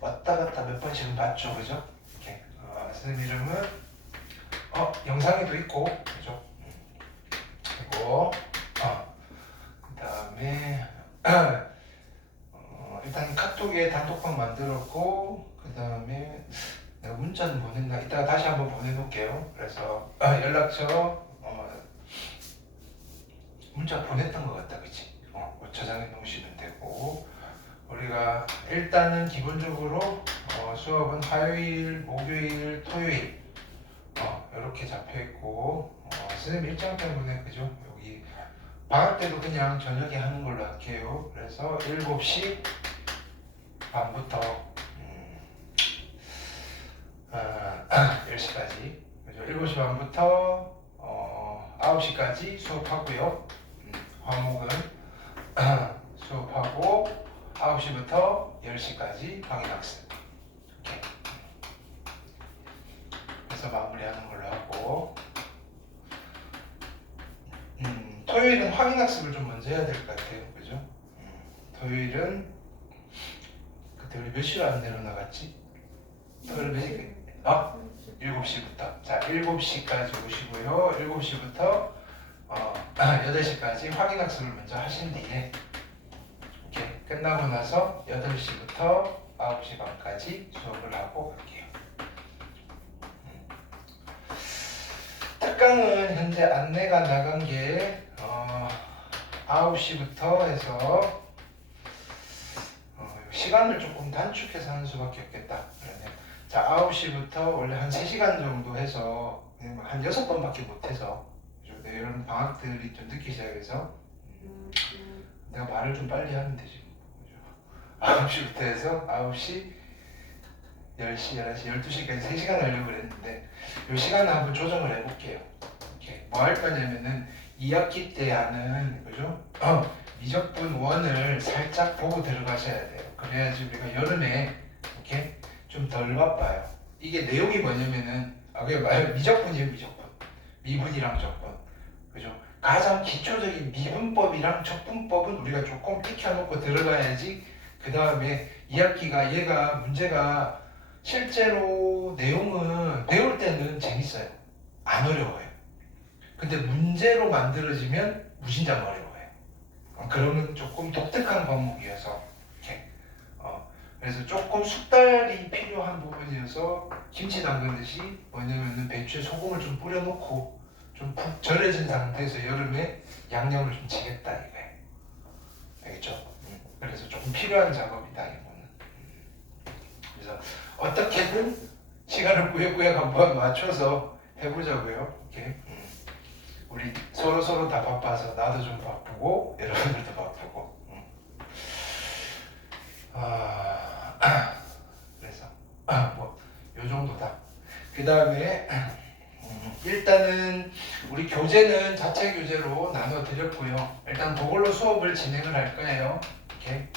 왔다 갔다 몇 번씩은 봤죠, 그죠? 이렇게 선생님 이름은 영상에도 있고, 그죠? 그리고 그다음에 일단 카톡에 단톡방 만들었고, 그다음에 내가 문자는 보냈나? 이따가 다시 한번 보내놓을게요. 그래서 연락처 문자 보냈던 것 같다, 그치? 저장해 놓으시면 되고, 우리가 일단은 기본적으로 수업은 화요일, 목요일, 토요일 이렇게 잡혀 있고, 선생님 일정 때문에 그죠? 여기 방학 때도 그냥 저녁에 하는 걸로 할게요. 그래서 7시 반부터 10시까지, 그죠? 7시 반부터 9시까지 수업하고요. 과목은 수업하고 9시부터 10시까지 방해학습. 이렇게 해서 마무리하는 걸로 하고, 토요일은 확인학습을 좀 먼저 해야 될 것 같아요, 그죠? 토요일은 그때 우리 몇 시로 안 내려나갔지? 토요일 몇 시? 7시부터. 자, 7시까지 오시고요. 7시부터 8시까지 확인학습을 먼저 하신 뒤에, 이렇게 끝나고 나서 8시부터 9시 반까지 수업을 하고 갈게요. 특강은 현재 안내가 나간 게 9시부터 해서 시간을 조금 단축해서 하는 수밖에 없겠다. 그러면 자, 9시부터 원래 한 3시간 정도 해서 한 6번밖에 못해서, 이런 방학들이 좀 늦기 시작해서 내가 말을 좀 빨리 하면 되지. 9시부터 해서 9시, 10시, 11시, 12시까지 3시간 하려고 그랬는데 이 시간을 한번 조정을 해볼게요. 뭐 할 거냐면은 2학기 때 하는, 그죠? 미적분 1을 살짝 보고 들어가셔야 돼요. 그래야지 우리가 여름에 이렇게 좀 덜 바빠요. 이게 내용이 뭐냐면은 그게 미적분이에요. 미적분, 미분이랑 적분, 그죠? 가장 기초적인 미분법이랑 적분법은 우리가 조금 익혀놓고 들어가야지. 그 다음에 2학기가 얘가 문제가 실제로 내용은 배울 때는 재밌어요. 안 어려워요. 근데 문제로 만들어지면 무진장 어려워요. 그러면 조금 독특한 과목이어서 이렇게 그래서 조금 숙달이 필요한 부분이어서 김치 담그듯이 뭐냐면은 배추에 소금을 좀 뿌려놓고 좀 푹 절여진 상태에서 여름에 양념을 좀 치겠다 이거예요. 알겠죠? 그래서 조금 필요한 작업이다 이거는. 그래서 어떻게든 시간을 꾸역꾸역 한번 맞춰서 해보자고요. 이렇게. 우리 서로 다 바빠서 나도 좀 바쁘고 여러분들도 바쁘고. 그래서 뭐 요 정도다. 그 다음에 일단은 우리 교재는 자체 교재로 나눠 드렸고요. 일단 그걸로 수업을 진행을 할 거예요. 이렇게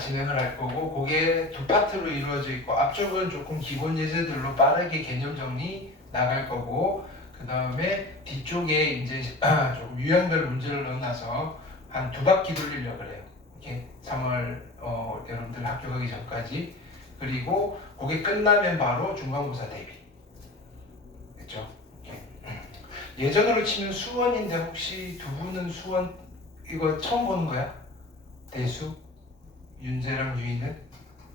진행을 할 거고, 그게 두 파트로 이루어져 있고, 앞쪽은 조금 기본 예제들로 빠르게 개념 정리 나갈 거고, 그 다음에 뒤쪽에 이제 조금 유형별 문제를 넣어놔서 한 2바퀴 돌리려고 그래요. 이렇게 3월 여러분들 학교 가기 전까지. 그리고 그게 끝나면 바로 중간고사 대비. 그렇죠? 예전으로 치면 수원인데 혹시 두 분은 수원 이거 처음 보는 거야? 대수? 윤재랑 유이는?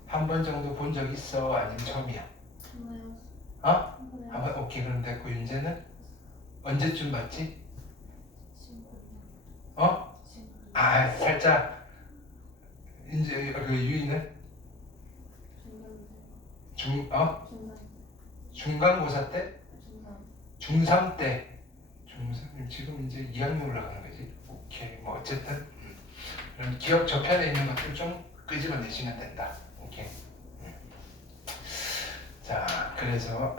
한 번 정도 본 적 있어? 아니면 처음이야? 한 번? 오케이, 그럼 됐고. 윤재는? 언제쯤 봤지? 살짝 이제 그 유이는? 중간고사 때? 중3 때? 중3 지금 이제 2학년 올라가는 거지. 오케이, 뭐 어쨌든 그럼 기억 저편에 있는 것들 좀 끄집어내시면 된다. 오케이. 자, 그래서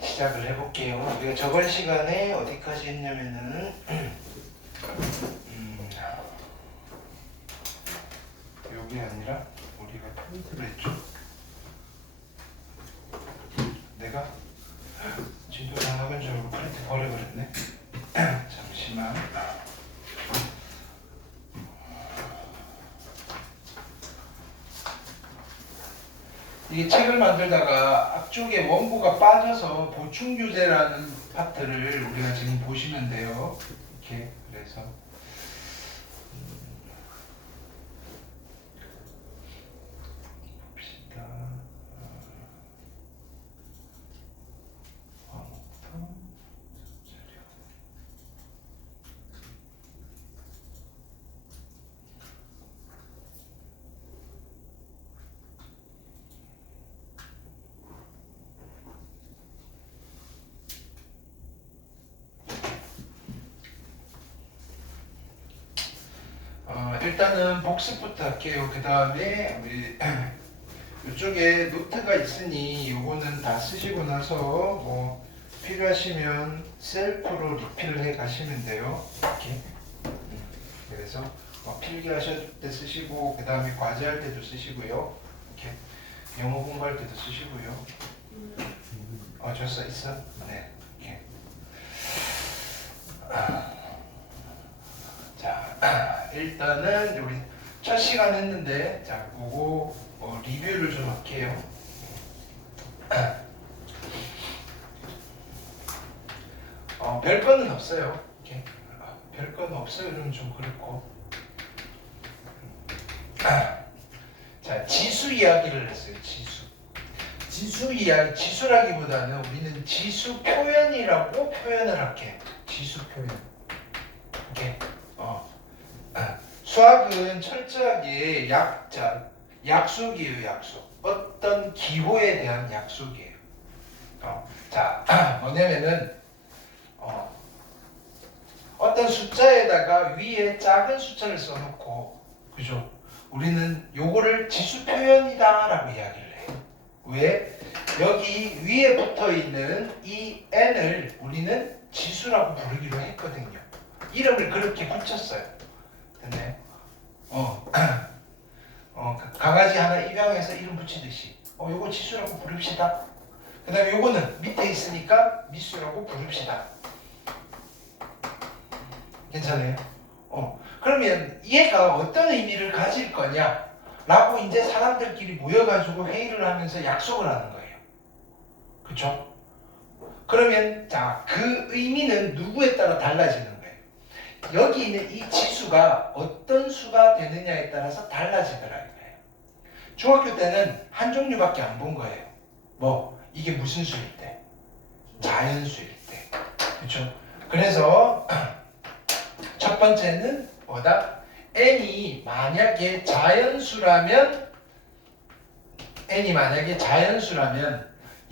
시작을 해볼게요. 우리가 저번 시간에 어디까지 했냐면은 여기 아니라 우리가 포인트를 했죠. 내가 진도 장난인 줄 알고 프린트 버려버렸네. 잠시만. 이게 책을 만들다가 앞쪽에 원고가 빠져서 보충 교재라는 파트를 우리가 지금 보시면 돼요. 이렇게 그래서 봅시다. 일단은 복습부터 할게요. 그 다음에 우리 이쪽에 노트가 있으니 요거는 다 쓰시고 나서 뭐 필요하시면 셀프로 리필을 해 가시면 돼요. 이렇게. 그래서 필기하실 때 쓰시고 그 다음에 과제할 때도 쓰시고요. 이렇게 영어 공부할 때도 쓰시고요. 줬어 있어? 네. 이렇게. 자, 일단은 우리 첫 시간 했는데 자, 그거 리뷰를 좀 할게요. 별거는 없어요. 이렇게. 별거는 없어요. 그러면 좀 그렇고. 자, 지수 이야기를 했어요. 지수 이야기, 지수라기보다는 우리는 지수 표현이라고 표현을 할게요. 지수 표현. 이렇게. 수학은 철저하게 약속이에요. 약속. 어떤 기호에 대한 약속이에요. 자, 뭐냐면은 어떤 숫자에다가 위에 작은 숫자를 써놓고, 그죠? 우리는 요거를 지수 표현이다라고 이야기를 해요. 왜? 여기 위에 붙어 있는 이 n을 우리는 지수라고 부르기로 했거든요. 이름을 그렇게 붙였어요. 근데 강아지 하나 입양해서 이름 붙이듯이 요거 지수라고 부릅시다. 그 다음에 요거는 밑에 있으니까 미수라고 부릅시다. 괜찮아요? 그러면 얘가 어떤 의미를 가질 거냐 라고 이제 사람들끼리 모여가지고 회의를 하면서 약속을 하는 거예요. 그쵸? 그러면 자, 그 의미는 누구에 따라 달라지는 거예요. 여기 있는 이 지수가 어떤 수가 되느냐에 따라서 달라지더라 이거예요. 중학교 때는 한 종류밖에 안 본 거예요. 뭐 이게 무슨 수일 때? 자연수일 때. 그렇죠? 그래서 첫 번째는 뭐다? n이 만약에 자연수라면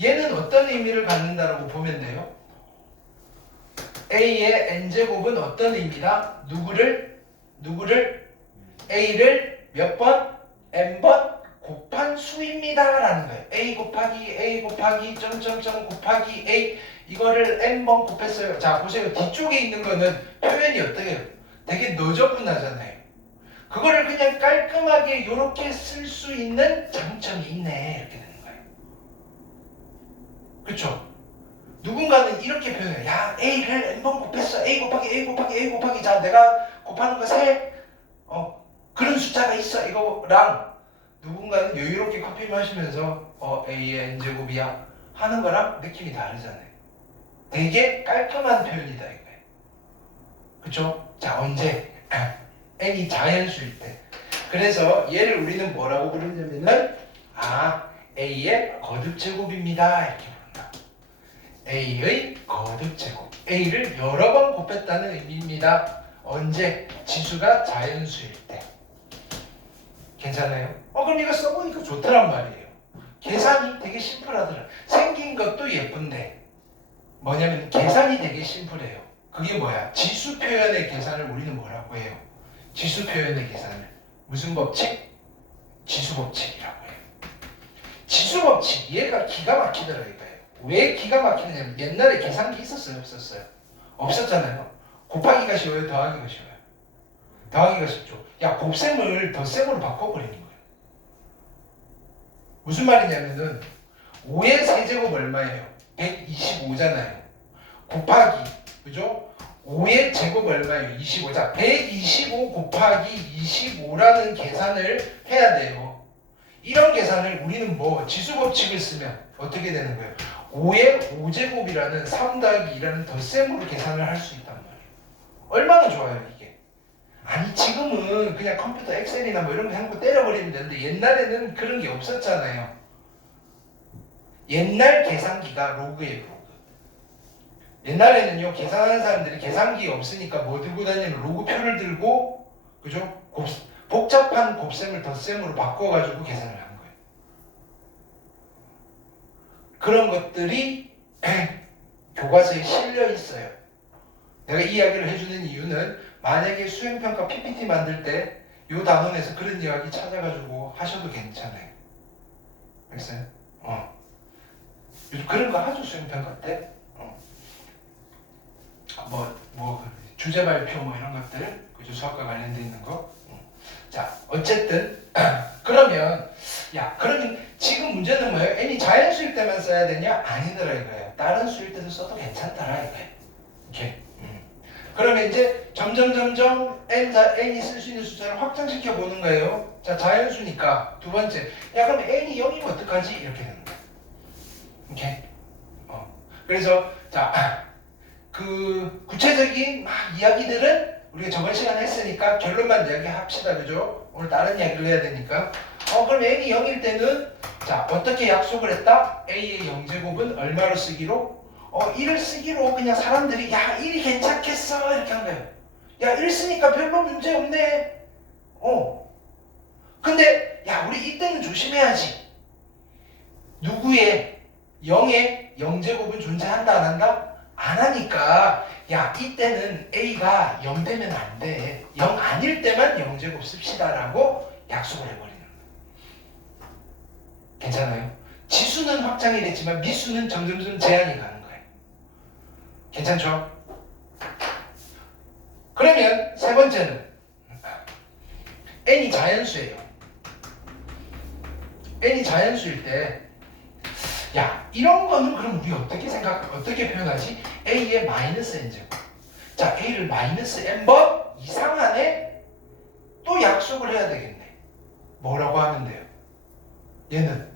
얘는 어떤 의미를 갖는다라고 보면 돼요? A의 n제곱은 어떤 의미다? 누구를 A를 몇 번? n번 곱한 수입니다 라는 거예요. A 곱하기 점점점 곱하기 A 이거를 n번 곱했어요. 자 보세요. 뒤쪽에 있는 거는 표현이 어떻게 해요? 되게 너저분하잖아요. 그거를 그냥 깔끔하게 이렇게 쓸 수 있는 장점이 있네 이렇게 되는 거예요. 그렇죠? 누군가는 이렇게 표현해요. 야 A를 n번 곱했어. A 곱하기 자 내가 곱하는 거 세. 그런 숫자가 있어 이거랑 누군가는 여유롭게 커피 마시면서 A의 n제곱이야 하는 거랑 느낌이 다르잖아요. 되게 깔끔한 표현이다 이거예요. 그쵸? 자 언제? n이 자연수일 때. 그래서 얘를 우리는 뭐라고 부르냐면은 A의 거듭제곱입니다 이렇게 부른다. A의 거듭제곱. A를 여러 번 곱했다는 의미입니다. 언제? 지수가 자연수일 때. 괜찮아요? 그럼 이거 써보니까 좋더란 말이에요. 계산이 되게 심플하더라. 생긴 것도 예쁜데 뭐냐면 계산이 되게 심플해요. 그게 뭐야? 지수 표현의 계산을 우리는 뭐라고 해요? 지수 표현의 계산을 무슨 법칙? 지수 법칙이라고 해요. 지수 법칙 얘가 기가 막히더라 이거예요. 왜 기가 막히냐면 옛날에 계산기 있었어요? 없었어요? 없었잖아요. 곱하기가 쉬워요? 더하기가 쉬워요? 더하기가 쉽죠. 야 곱셈을 덧셈으로 바꿔버리는 거예요. 무슨 말이냐면은 5의 세제곱 얼마예요? 125잖아요. 곱하기 그죠? 5의 제곱 얼마예요? 25. 자 125 곱하기 25라는 계산을 해야 돼요. 이런 계산을 우리는 지수법칙을 쓰면 어떻게 되는 거예요? 5의 5제곱이라는 3 더하기 2라는 덧셈으로 계산을 할 수 있단 말이에요. 얼마나 좋아요 이게. 아니 지금은 그냥 컴퓨터 엑셀이나 이런 거 한거 때려버리면 되는데 옛날에는 그런 게 없었잖아요. 옛날 계산기가 로그예요, 로그. 옛날에는요, 계산하는 사람들이 계산기 없으니까 뭐 들고 다니면 로그표를 들고, 그죠? 복잡한 곱셈을 덧셈으로 바꿔가지고 계산을 한 거예요. 그런 것들이 교과서에 실려 있어요. 내가 이 이야기를 해주는 이유는 만약에 수행평가 PPT 만들 때 이 단원에서 그런 이야기 찾아가지고 하셔도 괜찮아요. 알겠어요? 요즘 그런 거 하죠, 수행평가 때. 주제 발표 이런 것들, 그죠? 수학과 관련돼 있는 거. 자, 어쨌든 그러면 지금 문제는 뭐예요? n이 자연수일 때만 써야 되냐? 아니더라 이거예요. 다른 수일 때도 써도 괜찮더라 이거예요. 이렇게. 그러면 이제 점점 n이 쓸 수 있는 숫자를 확장시켜 보는 거예요. 자, 자연수니까 두 번째. 그럼 n이 0이면 어떡하지? 이렇게 되는 거예요. 오케이. 그래서 그 구체적인 이야기들은 우리가 저번 시간에 했으니까 결론만 이야기합시다. 그죠? 오늘 다른 이야기를 해야 되니까. 그럼 n이 0일 때는 어떻게 약속을 했다? a의 0제곱은 얼마로 쓰기로? 1을 쓰기로 그냥 사람들이 1이 괜찮겠어 이렇게 한 거예요. 1 쓰니까 별로 문제 없네. 근데 우리 이때는 조심해야지. 누구의 0의 0제곱은 존재한다 안 한다? 안 하니까 이때는 a가 0 되면 안 돼. 0 아닐 때만 0제곱 씁시다 라고 약속을 해버리는 거예요. 괜찮아요? 지수는 확장이 됐지만 미수는 점점 제한이 가는 거예요. 괜찮죠? 그러면 세 번째는 n이 자연수예요. n이 자연수일 때 이런 거는 그럼 우리 어떻게 표현하지? a의 마이너스 n제곱. a를 마이너스 n번 이상 안에 또 약속을 해야 되겠네. 뭐라고 하면 돼요? 얘는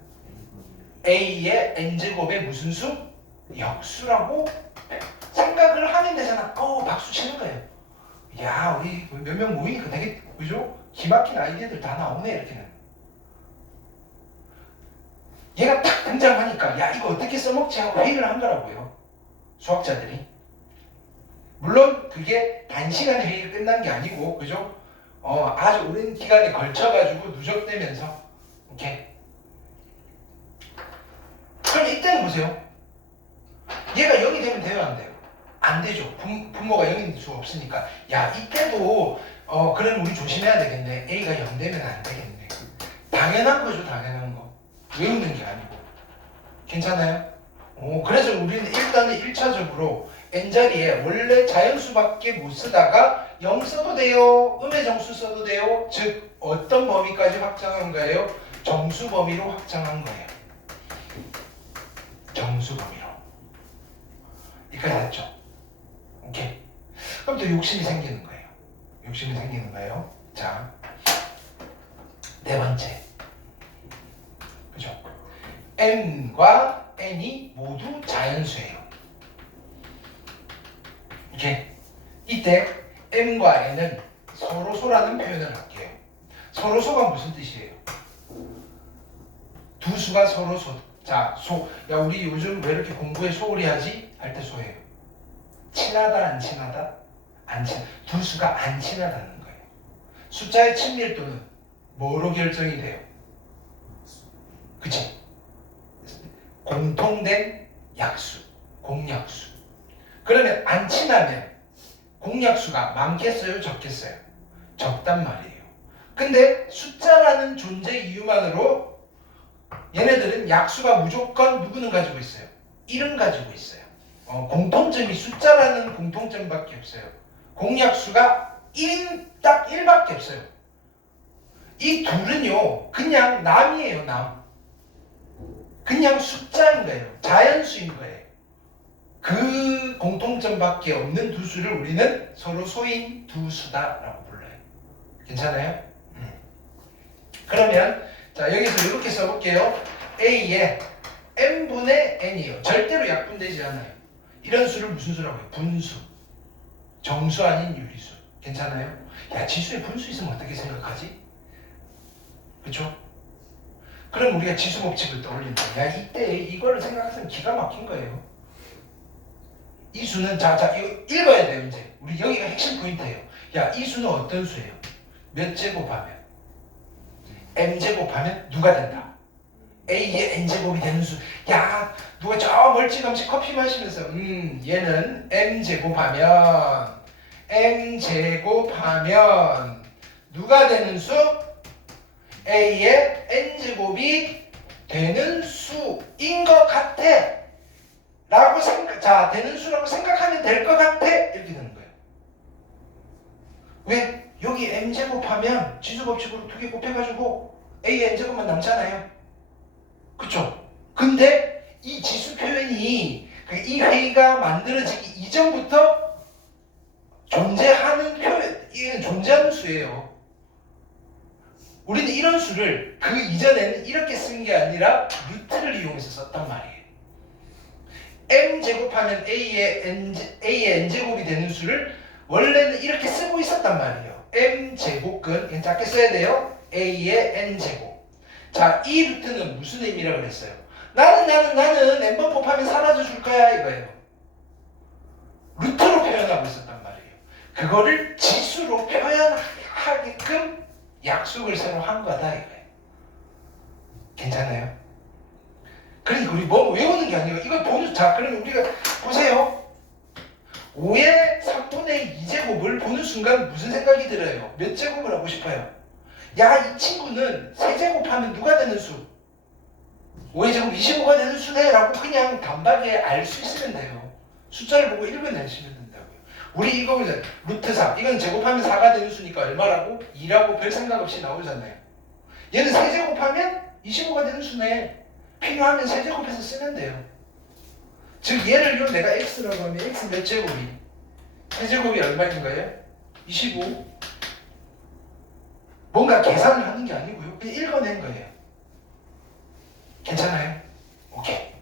a의 n제곱의 무슨 수? 역수라고 생각을 하면 되잖아. 박수 치는 거예요. 우리 몇 명 모이니까 되게, 그죠? 기막힌 아이디어들 다 나오네, 이렇게는. 얘가 딱 등장하니까 이거 어떻게 써먹지 하고 회의를 한 거라고요. 수학자들이. 물론 그게 단시간에 회의가 끝난 게 아니고, 그죠? 아주 오랜 기간에 걸쳐가지고 누적되면서 이렇게. 그럼 이때는 보세요. 얘가 0이 되면 돼요, 안 돼요? 안 되죠. 분모가 0인 수 없으니까. 이때도 그럼 우리 조심해야 되겠네. a가 0 되면 안 되겠네. 당연한 거죠, 당연한 거. 외우는 게 아니고. 괜찮아요? 그래서 우리는 일단은 1차적으로 n자리에 원래 자연수밖에 못 쓰다가 0 써도 돼요. 음의 정수 써도 돼요. 즉 어떤 범위까지 확장한 거예요? 정수 범위로 확장한 거예요. 정수 범위로. 여기까지 됐죠? 오케이. 그럼 또 욕심이 생기는 거예요. 욕심이 생기는 거예요. 자, 네 번째. 그죠? m과 n이 모두 자연수예요. 이렇게. 이때 m과 n은 서로소라는 표현을 할게요. 서로소가 무슨 뜻이에요? 두 수가 서로소. 우리 요즘 왜 이렇게 공부에 소홀히 하지? 할 때 소예요. 친하다 안 친하다? 안 친. 두 수가 안 친하다는 거예요. 숫자의 친밀도는 뭐로 결정이 돼요? 그치? 공통된 약수, 공약수. 그러면 안 친하면 공약수가 많겠어요, 적겠어요? 적단 말이에요. 근데 숫자라는 존재 이유만으로 얘네들은 약수가 무조건 누구는 가지고 있어요? 1은 가지고 있어요. 공통점이 숫자라는 공통점밖에 없어요. 공약수가 1인 딱 1밖에 없어요. 이 둘은요 그냥 남이에요. 남. 그냥 숫자인 거예요. 자연수인 거예요. 그 공통점밖에 없는 두 수를 우리는 서로 소인 두 수다라고 불러요. 괜찮아요? 그러면 자, 여기서 이렇게 써볼게요. A에 n분의 n이에요. 절대로 약분되지 않아요. 이런 수를 무슨 수라고 해요? 분수. 정수 아닌 유리수. 괜찮아요? 야, 지수에 분수 있으면 어떻게 생각하지? 그쵸? 그럼 우리가 지수 법칙을 떠올린다. 야, 이때 이거를 생각하면 기가 막힌 거예요. 이 수는 자 이거 읽어야 돼요. 이제 우리 여기가 핵심 포인트예요. 야, 이 수는 어떤 수예요? 몇 제곱하면 m제곱하면 누가 된다? a의 n제곱이 되는 수. 야, 누가 저 멀찌감치 커피 마시면서 얘는 m제곱하면 누가 되는 수? a의 n제곱이 되는 수인 것 같아 라고 되는 수라고 생각하면 될 것 같아 이렇게 되는 거예요. 왜? 여기 m제곱하면 지수법칙으로 2개 곱해가지고 a의 n제곱만 남잖아요. 그쵸? 근데 이 지수 표현이 이 회의가 만들어지기 이전부터 존재하는 표현, 이게 존재하는 수예요. 우리는 이런 수를 그 이전에는 이렇게 쓴 게 아니라 루트를 이용해서 썼단 말이에요. m제곱하면 a의 n제곱이 되는 수를 원래는 이렇게 쓰고 있었단 말이에요. m제곱근, 작게 써야 돼요. a의 n제곱. 자, 이 루트는 무슨 의미라 그랬어요? 나는 n번 곱하면 사라져 줄 거야 이거예요. 루트로 표현하고 있었단 말이에요. 그거를 지수로 표현하게끔 약속을 새로 한 거다 이거예요. 괜찮아요? 그러니까 우리 뭐 외우는 게 아니고 이거 보는. 자, 그러면 우리가 보세요. 5의 3분의 2제곱을 보는 순간 무슨 생각이 들어요? 몇 제곱을 하고 싶어요? 야, 이 친구는 3제곱하면 누가 되는 수? 5의 제곱 25가 되는 수네 라고 그냥 단박에 알 수 있으면 돼요. 숫자를 보고 읽어내시면 된다고요. 우리 이거 보자. 루트 3. 이건 제곱하면 4가 되는 수니까 얼마라고? 2라고 별 생각 없이 나오잖아요. 얘는 3제곱하면 25가 되는 수네. 필요하면 3제곱해서 쓰면 돼요. 즉 얘를 내가 x라고 하면 x 몇 제곱이? 3제곱이 얼마인 거예요? 25. 뭔가 계산을 하는 게 아니고요. 그냥 읽어낸 거예요. 괜찮아요? 오케이.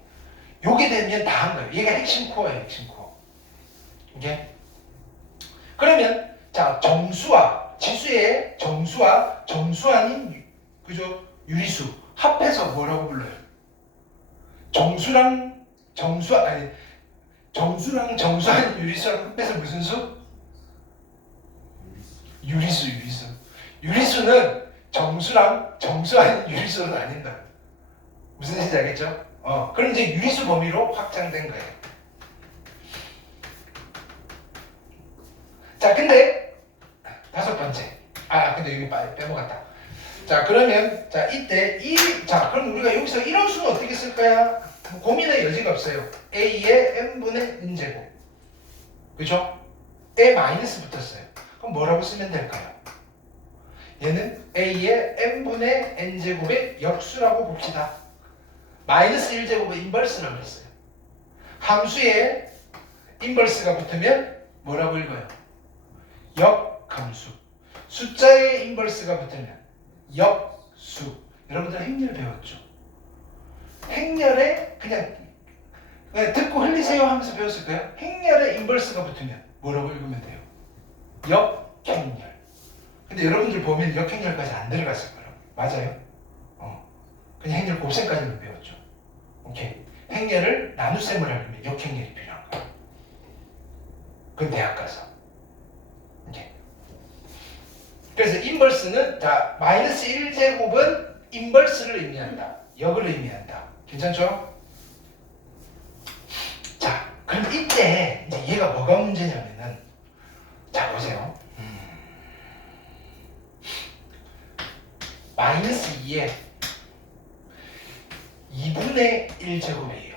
요게 되면 다 한 거예요. 얘가 핵심 코어예요. 핵심 코어. 오케이? 그러면 자, 정수와 지수의 정수와 정수 아닌 그죠? 유리수 합해서 뭐라고 불러요? 정수랑 정수 아닌 유리수랑 합해서 무슨 수? 유리수. 유리수는 정수랑 정수 아닌 유리수는 아닌다. 무슨 뜻인지 알겠죠? 그럼 이제 유리수 범위로 확장된 거예요. 자, 근데 5번째. 근데 여기 빼먹었다. 자, 그러면 자 이때 그럼 우리가 여기서 이런 수는 어떻게 쓸 거야? 고민의 여지가 없어요. a의 n분의 n제곱. 그죠? a 마이너스 붙었어요. 그럼 뭐라고 쓰면 될까요? 얘는 a의 n분의 n제곱의 역수라고 봅시다. 마이너스 1제곱의 인버스라고 그랬어요. 함수에 인버스가 붙으면 뭐라고 읽어요? 역함수. 숫자에 인버스가 붙으면 역수. 여러분들 행렬 배웠죠? 행렬에 그냥 듣고 흘리세요 하면서 배웠을 거예요. 행렬에 인버스가 붙으면 뭐라고 읽으면 돼요? 역행렬. 근데 여러분들 보면 역행렬까지 안 들어갔을 거예요. 맞아요? 그냥 행렬 곱셈까지만 배웠죠. 오케이. 행렬을 나눗셈을 하려면 역행렬이 필요한 거예요. 그건 대학 가서. 오케이. 그래서 인버스는 자 마이너스 1제곱은 인버스를 의미한다. 역을 의미한다. 괜찮죠? 자, 그럼 이때 이제 얘가 뭐가 문제냐면은 자 보세요. 마이너스 2에 2분의 1제곱이에요.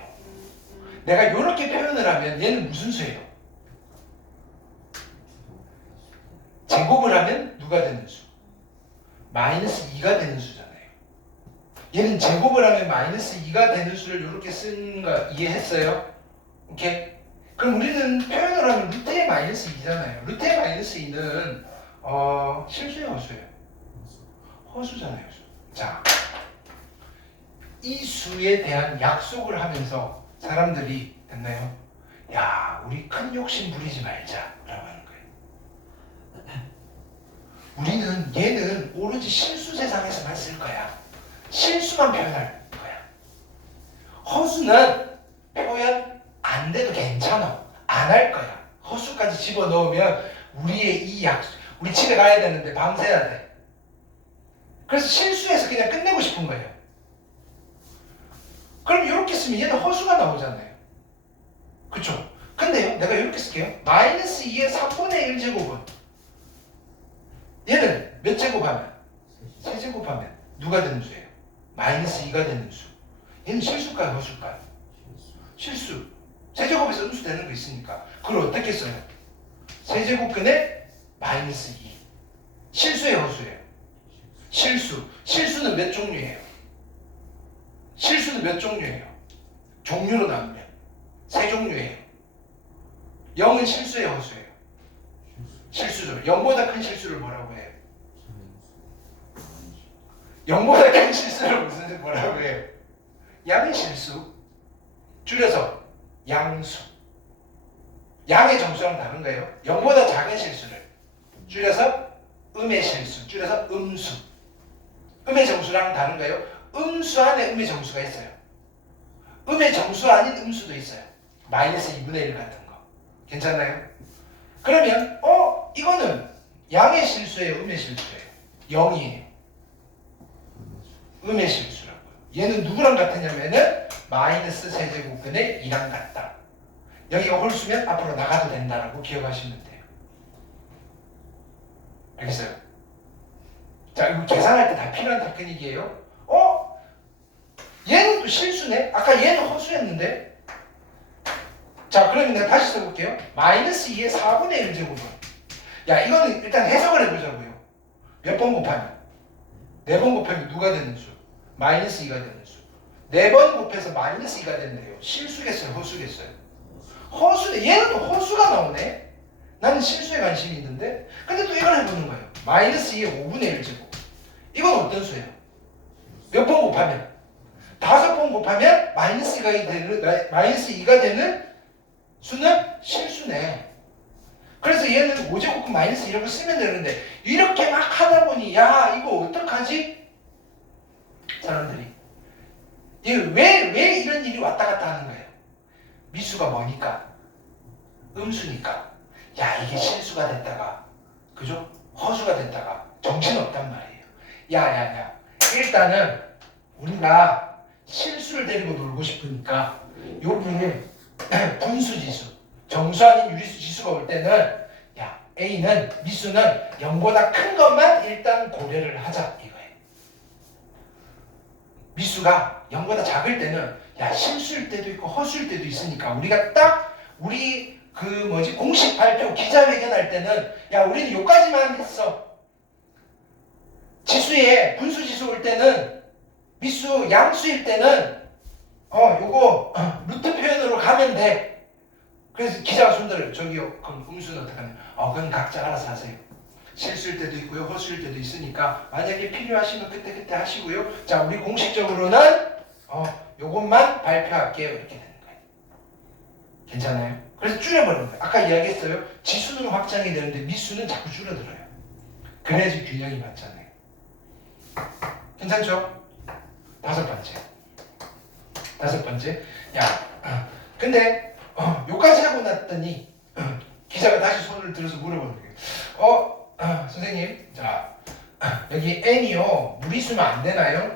내가 이렇게 표현을 하면 얘는 무슨 수예요? 제곱을 하면 누가 되는 수? 마이너스 2가 되는 수잖아요. 얘는 제곱을 하면 마이너스 2가 되는 수를 이렇게 쓰는 거 이해했어요? 오케이? 그럼 우리는 표현을 하면 루트의 마이너스 2잖아요. 루트의 마이너스 2는 실수예요, 허수예요? 허수잖아요. 허수. 자, 이 수에 대한 약속을 하면서 사람들이 됐나요? 야, 우리 큰 욕심 부리지 말자 라고 하는 거예요. 우리는 얘는 오로지 실수 세상에서만 쓸 거야. 실수만 표현할 거야. 허수는 표현 안 돼도 괜찮아. 안 할 거야. 허수까지 집어넣으면 우리의 이 약속, 우리 집에 가야 되는데 밤새야 돼. 그래서 실수해서 그냥 끝내고 싶은 거예요. 그럼 이렇게 쓰면 얘는 허수가 나오잖아요. 그쵸? 근데요, 내가 이렇게 쓸게요. 마이너스 2의 3분의 1제곱은 얘는 몇 제곱하면? 세제곱하면 누가 되는 수예요? 마이너스 2가 되는 수. 얘는 실수일까요? 허수일까요? 실수. 세제곱에서 음수 되는 거 있으니까 그걸 어떻게 써요? 세제곱근의 마이너스 2. 실수예요? 허수예요? 실수. 실수는 몇 종류예요? 실수는 몇 종류예요? 종류로 나누면 세 종류예요. 0은 실수예요? 허수예요? 실수죠. 0보다 큰 실수를 뭐라고 해요? 0보다 큰 실수를 뭐라고 해요? 양의 실수. 줄여서 양수. 양의 정수랑 다른 거예요. 0보다 작은 실수를 줄여서 음의 실수. 줄여서 음수. 음의 정수랑 다른 거예요. 음수 안에 음의 정수가 있어요. 음의 정수 아닌 음수도 있어요. 마이너스 2분의 1 같은 거. 괜찮나요? 그러면 이거는 양의 실수예요? 음의 실수예요? 0이에요. 음의 실수라고요. 얘는 누구랑 같으냐면은 마이너스 세제곱근의 2랑 같다. 여기가 홀수면 앞으로 나가도 된다라고 기억하시면 돼요. 알겠어요? 자, 이거 계산할 때 다 필요한 테크닉이에요. 얘는 또 실수네? 아까 얘는 허수였는데? 자, 그러면 내가 다시 써볼게요. 마이너스 2의 4분의 1제곱은 야, 이거는 일단 해석을 해보자고요. 몇 번 곱하면? 4번 곱하면 누가 되는 수? 마이너스 2가 되는 수. 4번 곱해서 마이너스 2가 된대요. 실수겠어요? 허수겠어요? 허수네. 얘는 또 허수가 나오네? 나는 실수에 관심이 있는데? 근데 또 이걸 해보는 거예요. 마이너스 2의 5분의 1제곱. 이건 어떤 수예요? 몇 번 곱하면? 5번 곱하면 마이너스 2가 되는 수는 실수네. 그래서 얘는 5제곱 마이너스 2라고 쓰면 되는데 이렇게 막 하다 보니 야, 이거 어떡하지? 사람들이 왜 이런 일이 왔다 갔다 하는 거예요? 미수가 뭐니까? 음수니까. 야, 이게 실수가 됐다가 그죠? 허수가 됐다가 정신없단 말이에요. 야, 일단은 우리가 실수를 데리고 놀고 싶으니까 여기에 분수지수, 정수 아닌 유리수지수가 올 때는 야, A는 미수는 0보다 큰 것만 일단 고려를 하자 이거예요. 미수가 0보다 작을 때는 야, 실수일 때도 있고 허수일 때도 있으니까 우리가 딱 우리 공식 발표 기자회견 할 때는 야, 우리는 요까지만 했어. 지수에 분수지수 올 때는 미수 양수일 때는 요거 루트 표현으로 가면 돼. 그래서 기자가 손들어요. 저기요, 그럼 음수는 어떡하냐? 그건 각자 알아서 하세요. 실수일 때도 있고요, 허수일 때도 있으니까 만약에 필요하시면 그때 하시고요. 자, 우리 공식적으로는 요것만 발표할게요. 이렇게 되는 거예요. 괜찮아요? 그래서 줄여버리는 거예요. 아까 이야기했어요. 지수는 확장이 되는데 미수는 자꾸 줄어들어요. 그래야지 균형이 맞잖아요. 괜찮죠? 다섯 번째. 야, 근데 요까지 하고 났더니 기자가 다시 손을 들어서 물어보는 거예요. 선생님, 자, 여기 n이요 무리수면 안 되나요?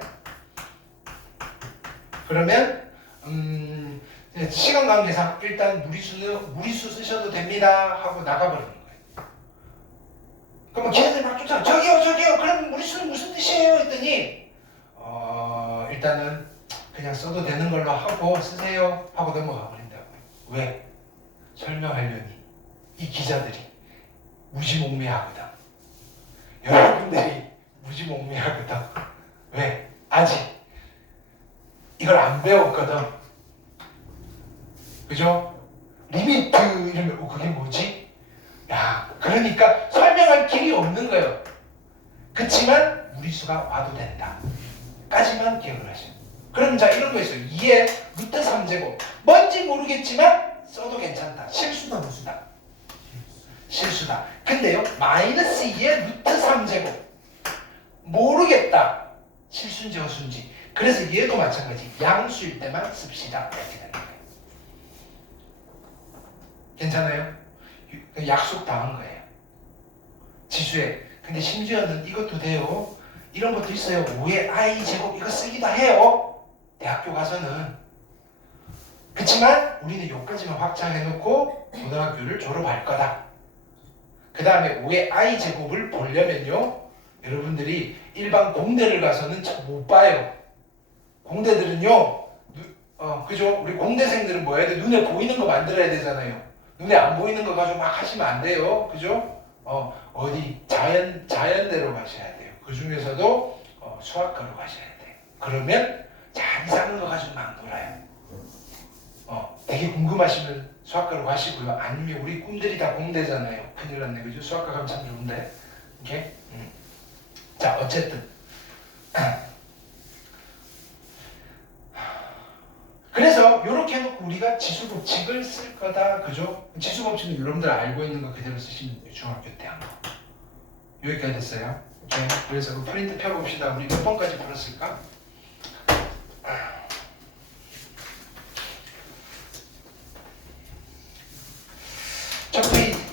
그러면 시간 관계상 일단 무리수 쓰셔도 됩니다 하고 나가버리는 거예요. 그러면 기자들이 막 쫓아가. 저기요, 그럼 무리수는 무슨 뜻이에요? 했더니 일단은 그냥 써도 되는 걸로 하고 쓰세요 하고 넘어가 버린다고요. 왜? 설명하려니 이 기자들이 무지몽매하거든. 여러분들이 무지몽매하거든. 왜? 아직 이걸 안 배웠거든. 그죠? 리미트 이러면 그게 뭐지? 야, 그러니까 설명할 길이 없는 거예요. 그치만 무리수가 와도 된다 까지만 기억을 하시면. 그럼 자 이런 거 있어요. 2의 루트 3제곱. 뭔지 모르겠지만 써도 괜찮다. 실수다 무수다? 실수다. 근데요 마이너스 2의 루트 3제곱 모르겠다. 실수인지 허수인지. 그래서 얘도 마찬가지. 양수일 때만 씁시다. 이렇게 되는 거예요. 괜찮아요? 약속 당한 거예요. 지수에. 근데 심지어는 이것도 돼요. 이런 것도 있어요. 5의 i제곱 이거 쓰기도 해요. 대학교 가서는. 그렇지만 우리는 여기까지만 확장해놓고 고등학교를 졸업할 거다. 그 다음에 5의 i제곱을 보려면요. 여러분들이 일반 공대를 가서는 잘 못 봐요. 공대들은요. 그죠? 우리 공대생들은 뭐 해야 돼? 눈에 보이는 거 만들어야 되잖아요. 눈에 안 보이는 거 가지고 막 하시면 안 돼요. 그죠? 어디 자연대로 가셔야 돼요. 그 중에서도 수학과로 가셔야 돼요. 그러면 잘 이상한 거 가지고 막 놀아요. 되게 궁금하시면 수학과로 가시고요. 아니면 우리 꿈들이 다 공대잖아요. 큰일 났네. 그죠? 수학과 가면 참 좋은데. 이렇게. 자, 어쨌든. 그래서 이렇게 해놓고 우리가 지수법칙을 쓸 거다. 그죠? 지수법칙은 여러분들 알고 있는 거 그대로 쓰시면 돼요. 중학교 때 한 거. 여기까지 됐어요. 오케이? 그래서 그 프린트 펴봅시다. 우리 몇 번까지 풀었을까?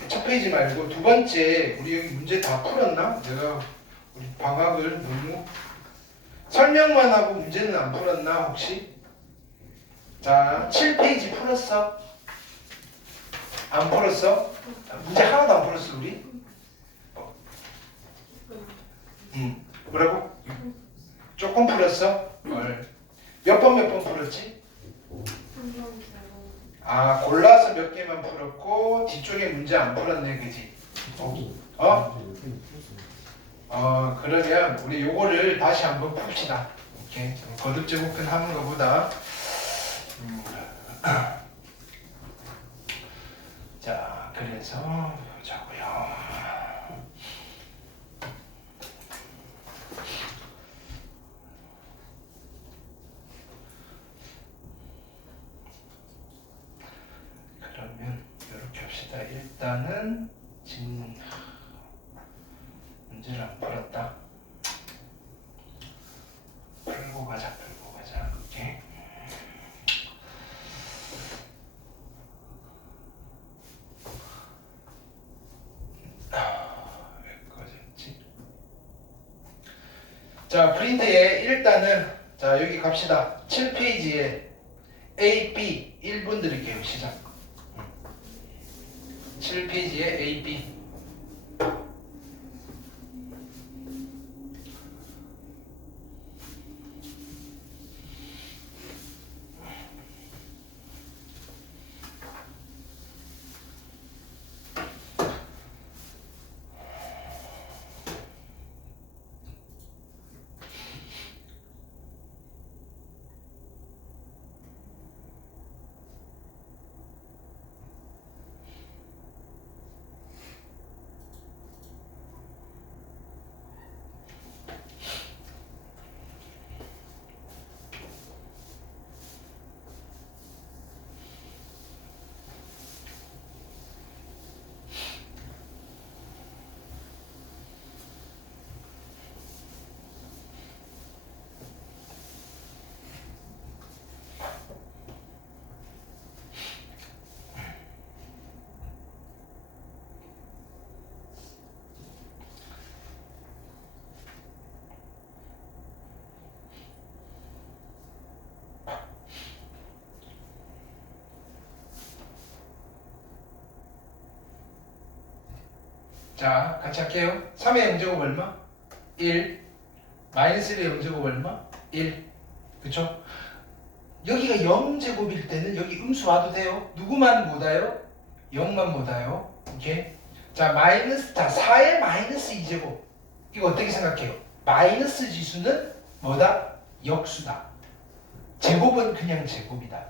첫 페이지 말고 두 번째 우리 여기 문제 다 풀었나? 내가 우리 방학을 너무 설명만 하고 문제는 안 풀었나 혹시? 자, 7페이지 풀었어? 안 풀었어? 문제 하나도 안 풀었어 우리? 뭐라고? 조금 풀었어? 몇 번 풀었지? 아, 골라서 몇 개만 풀었고 뒤쪽에 문제 안 풀었네, 그지? 그러면 우리 요거를 다시 한번 풉시다. 이렇게 거듭 제곱편 하는 것보다 자, 그래서 보자고요. 그러면 이렇게 합시다. 일단은 지금 문제를 안 풀었다. 풀고 가자. 오케이. 여기까지였지. 자, 프린트에 일단은 자 여기 갑시다. 7페이지에 A, B 1분 드릴게요. 시작. 7페이지에 A, B. 자, 같이 할게요. 3의 0제곱 얼마? 1. 마이너스 1의 0제곱 얼마? 1. 그쵸? 여기가 0제곱일 때는 여기 음수 와도 돼요. 누구만 못 와요? 0만 못 와요. 오케이? 자, 자, 4의 마이너스 2제곱. 이거 어떻게 생각해요? 마이너스 지수는 뭐다? 역수다. 제곱은 그냥 제곱이다.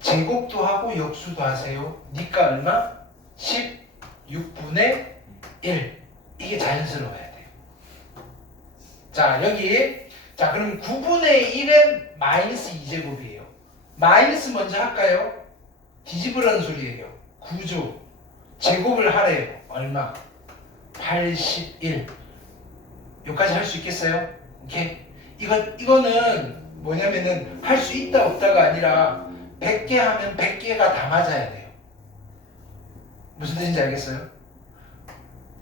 제곱도 하고 역수도 하세요. 니까 얼마? 16분의 1. 이게 자연스러워야 돼요. 자, 여기 자, 그럼 9분의 1의 마이너스 2제곱이에요. 마이너스 먼저 할까요? 뒤집으라는 소리예요. 9조. 제곱을 하래요. 얼마? 81. 여기까지 할 수 있겠어요? 오케이? 이거는 뭐냐면은 할 수 있다 없다가 아니라 100개 하면 100개가 다 맞아야 돼요. 무슨 뜻인지 알겠어요?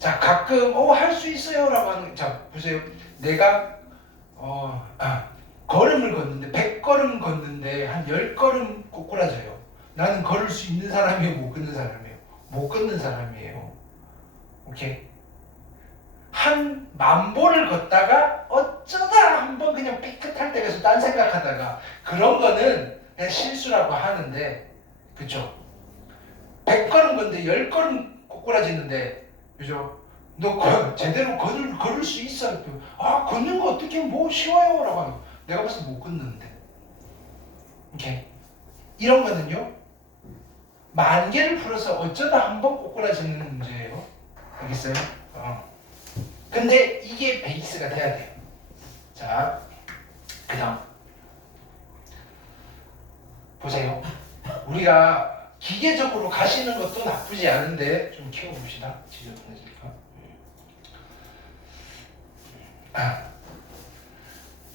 자, 가끔 할 수 있어요 라고 하는, 자 보세요. 내가 걸음을 걷는데 100걸음 걷는데 한 10걸음 꼬꾸라져요. 나는 걸을 수 있는 사람이에요, 못 걷는 사람이에요? 못 걷는 사람이에요. 오케이? 한 10,000보를 걷다가 어쩌다 한번 그냥 삐끗할 때가 있어. 딴 생각하다가 그런 거는 그냥 실수라고 하는데, 그쵸? 100걸음 걷는데 10걸음 꼬꾸라지는데, 그죠? 너 제대로 걸을 수 있어? 걷는 거 어떻게 뭐 쉬워요? 라고 하면 내가 벌써 못 걷는데. 오케이? 이런 거는요, 10,000개를 풀어서 어쩌다 한번 꼬꾸라지는 문제예요. 알겠어요? 근데 이게 베이스가 돼야 돼요. 자, 그 다음 보세요. 우리가 기계적으로 가시는 것도 나쁘지 않은데 좀 키워봅시다. 지저분해질까?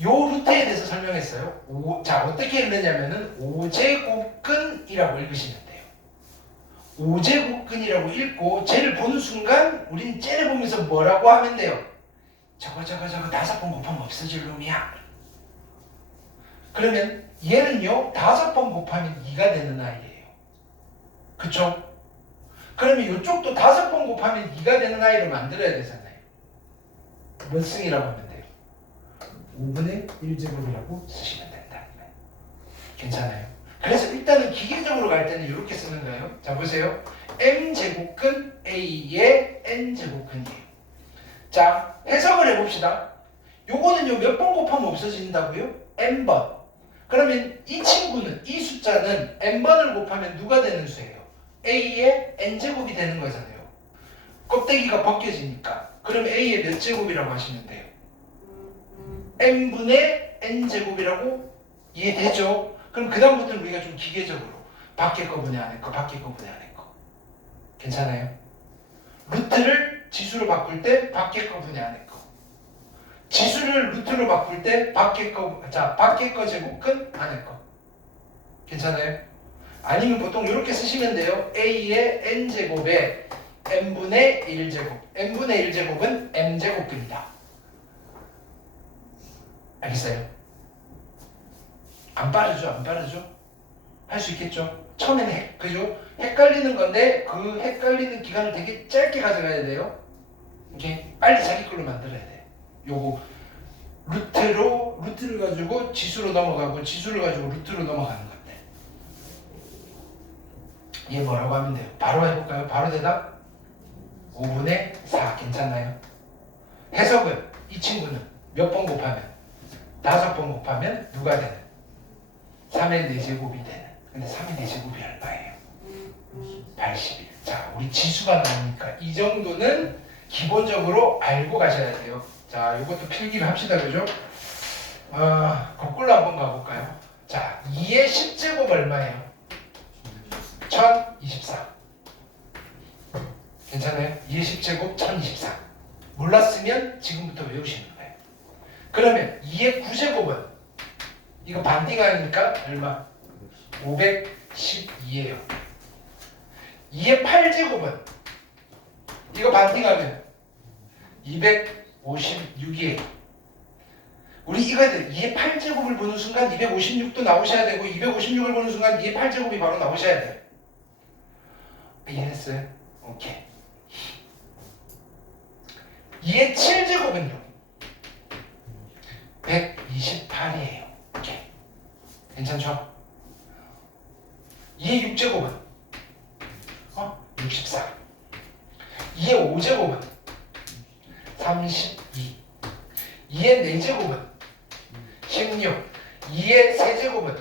요 루트에 대해서 설명했어요. 자, 어떻게 읽느냐면은 5제곱근이라고 읽으시면 돼요. 5제곱근이라고 읽고 쟤를 보는 순간 우린 쟤를 보면서 뭐라고 하면 돼요? 저거 5번 곱하면 없어질 놈이야. 그러면 얘는요 5번 곱하면 2가 되는 아이예요. 그쵸? 그러면 이쪽도 5번 곱하면 2가 되는 아이로 만들어야 되잖아요. 몇 승이라고 하면 돼요? 5분의 1제곱이라고 쓰시면 된다. 괜찮아요? 그래서 일단은 기계적으로 갈 때는 이렇게 쓰는 거예요. 자, 보세요. m제곱근 a의 n제곱근이에요. 자, 해석을 해봅시다. 요거는요 몇 번 곱하면 없어진다고요? n번. 그러면 이 친구는, 이 숫자는 n번을 곱하면 누가 되는 수예요? a의 n제곱이 되는 거잖아요. 껍데기가 벗겨지니까. 그럼 a의 몇 제곱이라고 하시면 돼요? n분의 n제곱이라고 이해되죠? 그럼 그 다음부터는 우리가 좀 기계적으로 밖에 거 분의 안에 거, 밖에 거 분의 안에 거. 괜찮아요? 루트를 지수로 바꿀 때 밖에 거 분의 안에 거. 지수를 루트로 바꿀 때 밖에 거, 자, 밖에 거 제곱근 안에 거. 괜찮아요? 아니면 보통 이렇게 쓰시면 돼요. a의 n제곱에 n분의 1제곱. n분의 1제곱은 m제곱근이다. 알겠어요? 안 빠르죠? 안 빠르죠? 할 수 있겠죠? 처음에는 그죠? 헷갈리는 건데 그 헷갈리는 기간을 되게 짧게 가져가야 돼요. 이렇게 빨리 자기 걸로 만들어야 돼. 요거 루트를 가지고 지수로 넘어가고 지수를 가지고 루트로 넘어가는 건데. 얘 뭐라고 하면 돼요? 바로 해볼까요? 바로 대답? 5분의 4 괜찮나요? 해석은 이 친구는 몇 번 곱하면? 5번 곱하면 누가 되는? 3의 4제곱이 되는. 근데 3의 4제곱이 얼마예요? 81. 자, 우리 지수가 나오니까 이 정도는 기본적으로 알고 가셔야 돼요. 자, 이것도 필기를 합시다. 그죠? 거꾸로 한번 가볼까요? 자, 2의 10제곱 얼마예요? 1024. 괜찮아요? 2의 10제곱 1024. 몰랐으면 지금부터 외우시는 거예요. 그러면 2의 9제곱은 이거 반띵하니까 얼마? 512예요. 2의 8제곱은 이거 반띵하면 256이에요. 우리 이거들 2의 8제곱을 보는 순간 256도 나오셔야 되고 256을 보는 순간 2의 8제곱이 바로 나오셔야 돼요. 이해했어요? 오케이. 2의 7제곱은요? 128이에요. 오케이. 괜찮죠? 2의 6제곱은 64. 2의 5제곱은 32. 2의 4제곱은 16. 2의 3제곱은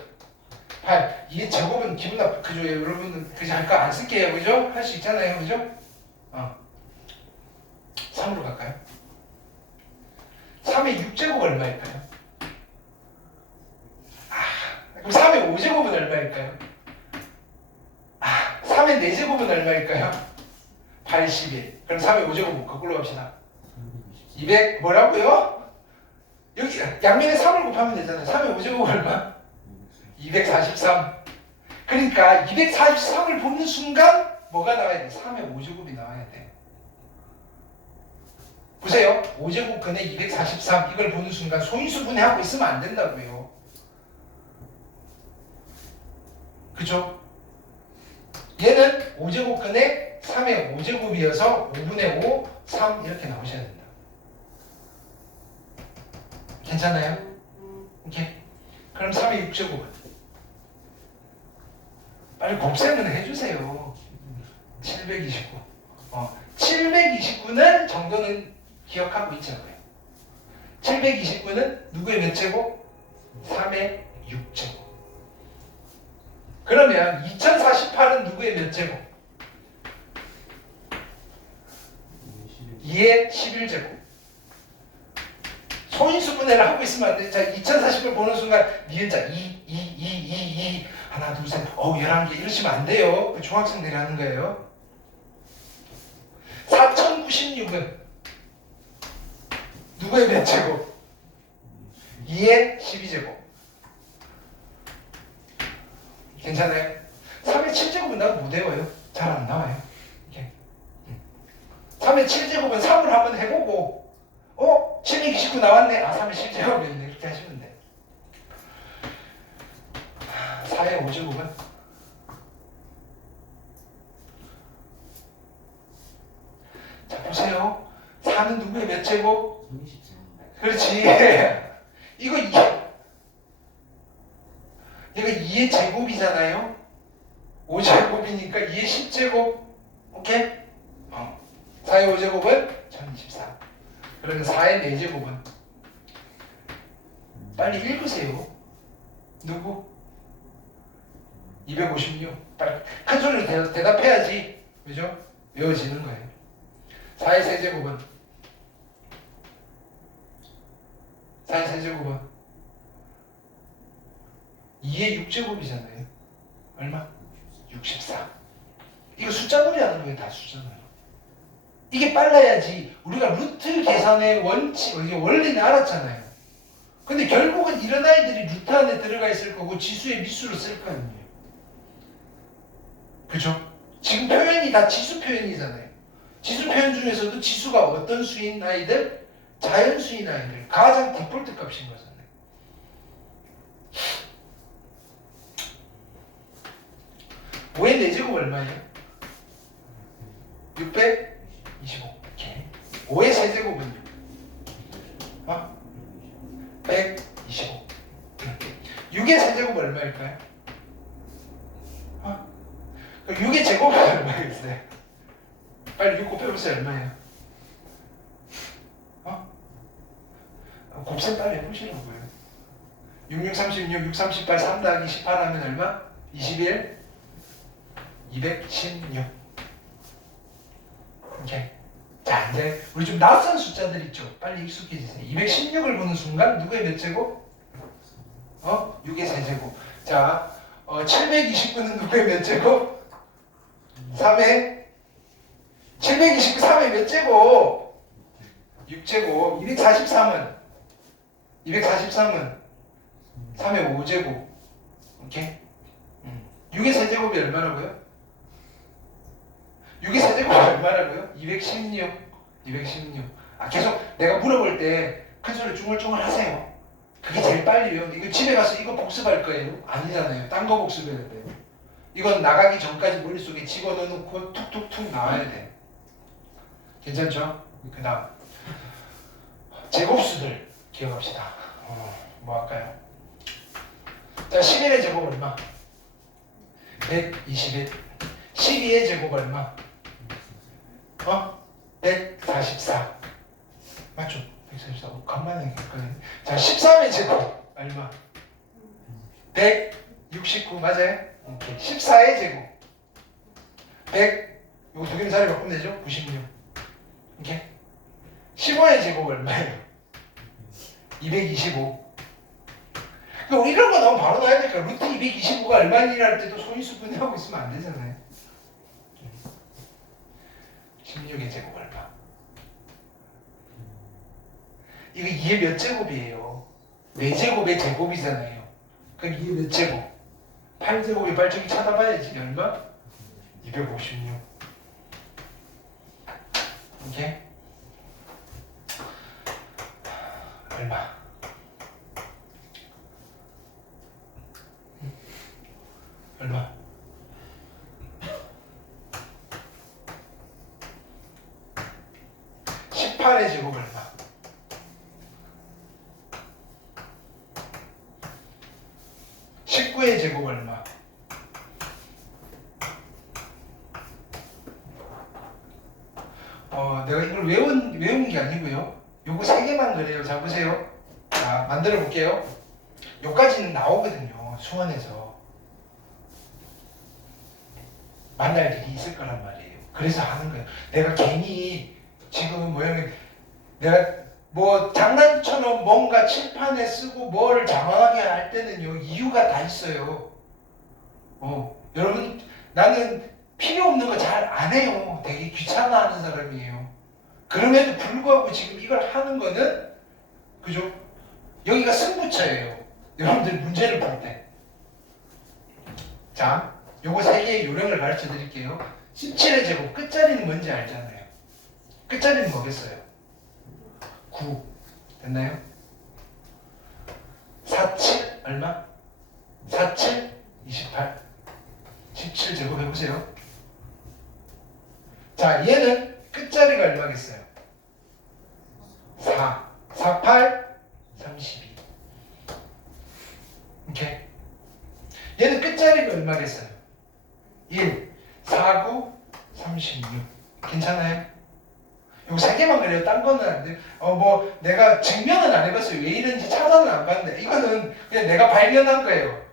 8. 2의 제곱은 기분 나쁘, 그죠? 여러분은 그지 할까? 안 쓸게요. 그죠? 할 수 있잖아요. 그죠? 3으로 갈까요? 3의 6제곱 얼마일까요? 얼마일까요? 3의 4제곱은 얼마일까요? 81. 그럼 3의 5제곱은 거꾸로 갑시다. 200 뭐라고요? 여기 양면에 3을 곱하면 되잖아요. 3의 5제곱 얼마? 243. 그러니까 243을 보는 순간 뭐가 나와야 돼? 3의 5제곱이 나와야 돼. 보세요. 5제곱근에 243 이걸 보는 순간 소인수 분해하고 있으면 안 된다고요. 그죠? 얘는 5제곱근에 3의 5제곱이어서 5분의 5, 3 이렇게 나오셔야 된다. 괜찮아요? 오케이. 그럼 3의 6제곱은? 빨리 곱셈은 해주세요. 729. 729는 정도는 기억하고 있잖아요. 729는 누구의 몇 제곱? 3의 6제곱. 그러면 2048은 누구의 몇 제곱? 2의 11제곱. 소인수 분해를 하고 있으면 안 돼. 자, 2040을 보는 순간 니은자 2 하나 둘 셋 11개 이러시면 안 돼요. 그 중학생들이 하는 거예요. 4096은 누구의 몇 제곱? 2의 12제곱. 괜찮아요? 3의 7제곱은 나도 못 외워요. 잘 안 나와요. 이렇게. 3의 7제곱은 3을 한번 해보고 729 나왔네. 3의 7제곱이었네. 이렇게 하시면 돼. 4의 5제곱은 자 보세요. 4는 누구의 몇 제곱? 그렇지. 이거 2. 얘가 2의 제곱이잖아요. 5제곱이니까 2의 10제곱. 오케이? 4의 5제곱은 1024. 그러면 4의 4제곱은 빨리 읽으세요. 누구? 256. 빨리 큰 소리로 대답해야지. 그죠? 외워지는 거예요. 4의 세제곱은 4의 세제곱은 2의 6제곱이잖아요. 얼마? 64. 이거 숫자놀이 하는 거예요. 다 숫자놀이. 이게 빨라야지. 우리가 루트 계산의 원칙, 원리는 알았잖아요. 근데 결국은 이런 아이들이 루트 안에 들어가 있을 거고 지수의 미수를 쓸 거 아니에요. 그죠? 지금 표현이 다 지수 표현이잖아요. 지수 표현 중에서도 지수가 어떤 수인 아이들? 자연수인 아이들. 가장 디폴트 값인 거잖아요. 5의 4제곱 얼마예요? 625. 오케이. 5의 세제곱은요? 125. 6의 세제곱 얼마일까요? 6의 제곱은 얼마겠어요? 빨리 6 곱해보세요. 얼마예요? 곱셈 빨리 해보시라고요. 6, 6, 36, 6, 38, 3 더하기 18 하면 얼마? 21, 216. 오케이. 자, 이제 우리 좀 낯선 숫자들 있죠? 빨리 익숙해지세요. 216을 보는 순간 누구의 몇 제곱? 6의 세제곱. 자, 729는 누구의 몇 제곱? 3의 729, 3의 몇 제곱? 6제곱. 243은 3의 5제곱. 오케이? 6의 세제곱이 얼마라고요? 6의 세제곱이 얼마라고요? 216. 계속 내가 물어볼 때 큰 소리 쭈글쭈글 하세요. 그게 제일 빨리 외우는. 이거 집에 가서 이거 복습할 거예요? 아니잖아요. 딴 거 복습해야 돼요. 이건 나가기 전까지 머릿속에 집어넣어놓고 툭툭툭 나와야 돼. 괜찮죠? 그 다음 제곱수들 기억합시다. 뭐 할까요? 자, 11의 제곱 얼마? 121. 12의 제곱 얼마? 144. 맞죠? 144. 간만에 헷갈리네. 자, 13의 제곱 얼마? 169. 맞아요? 오케이. 14의 제곱 100. 요거 두 개는 자리 바꾸면 되죠? 96. 오케이. 15의 제곱 얼마예요? 225. 그러니까 이런 거 나오면 바로 나야 되니까 루트 225가 얼마니라 할 때도 소인수 분해하고 있으면 안 되잖아요. 16의 제곱 얼마? 이거 2의 몇 제곱이에요? 4제곱의 제곱이잖아요. 그럼 2의 몇 제곱? 8제곱이 발전기 찾아봐야지. 얼마? 256. 이게 얼마? 얼마? 18의 제곱 얼마? 19의 제곱 얼마? 내가 이걸 외운 게 아니고요. 요거 3개만 그래요. 자, 보세요. 자, 만들어 볼게요. 요까지는 나오거든요. 수원에서. 만날 일이 있을 거란 말이에요. 그래서 하는 거예요. 내가 괜히 지금 내가 뭐 장난처럼 뭔가 칠판에 쓰고 뭐를 장황하게 할 때는요. 이유가 다 있어요. 여러분, 나는 필요 없는 거 잘 안 해요. 되게 귀찮아하는 사람이에요. 그럼에도 불구하고 지금 이걸 하는 거는 그죠? 여기가 승부처예요. 여러분들 문제를 볼 때. 자, 요거 3개의 요령을 가르쳐 드릴게요. 17의 제곱 끝자리는 뭔지 알잖아요. 끝자리는 뭐겠어요? 9. 됐나요? 47 얼마? 47 28. 17제곱 해보세요. 자, 얘는 끝자리가 얼마겠어요? 4, 48, 32. 오케이. 얘는 끝자리가 얼마겠어요? 1, 49, 36. 괜찮아요? 요거 3개만 그래요. 딴 거는 안 돼요. 뭐 내가 증명은 안 해봤어요. 왜 이런지 찾아는 안 봤는데 이거는 그냥 내가 발견한 거예요.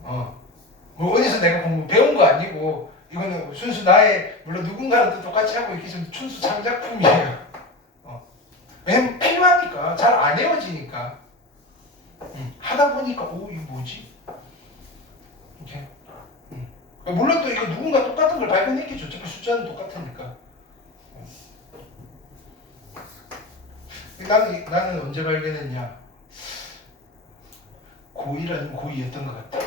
뭐 어디서 내가 배운 거 아니고 이거는 순수 나의 물론 누군가는 또 똑같이 하고 있기 좀 순수 창작품이에요. 왜냐면 필요하니까 잘 안 헤어지니까 하다 보니까 이거 뭐지? 이렇게. 물론 또 이거 누군가 똑같은 걸 발견했겠죠. 어차피 숫자는 똑같으니까. 나는 언제 발견했냐? 고1 아니면 고2였던 것 같아.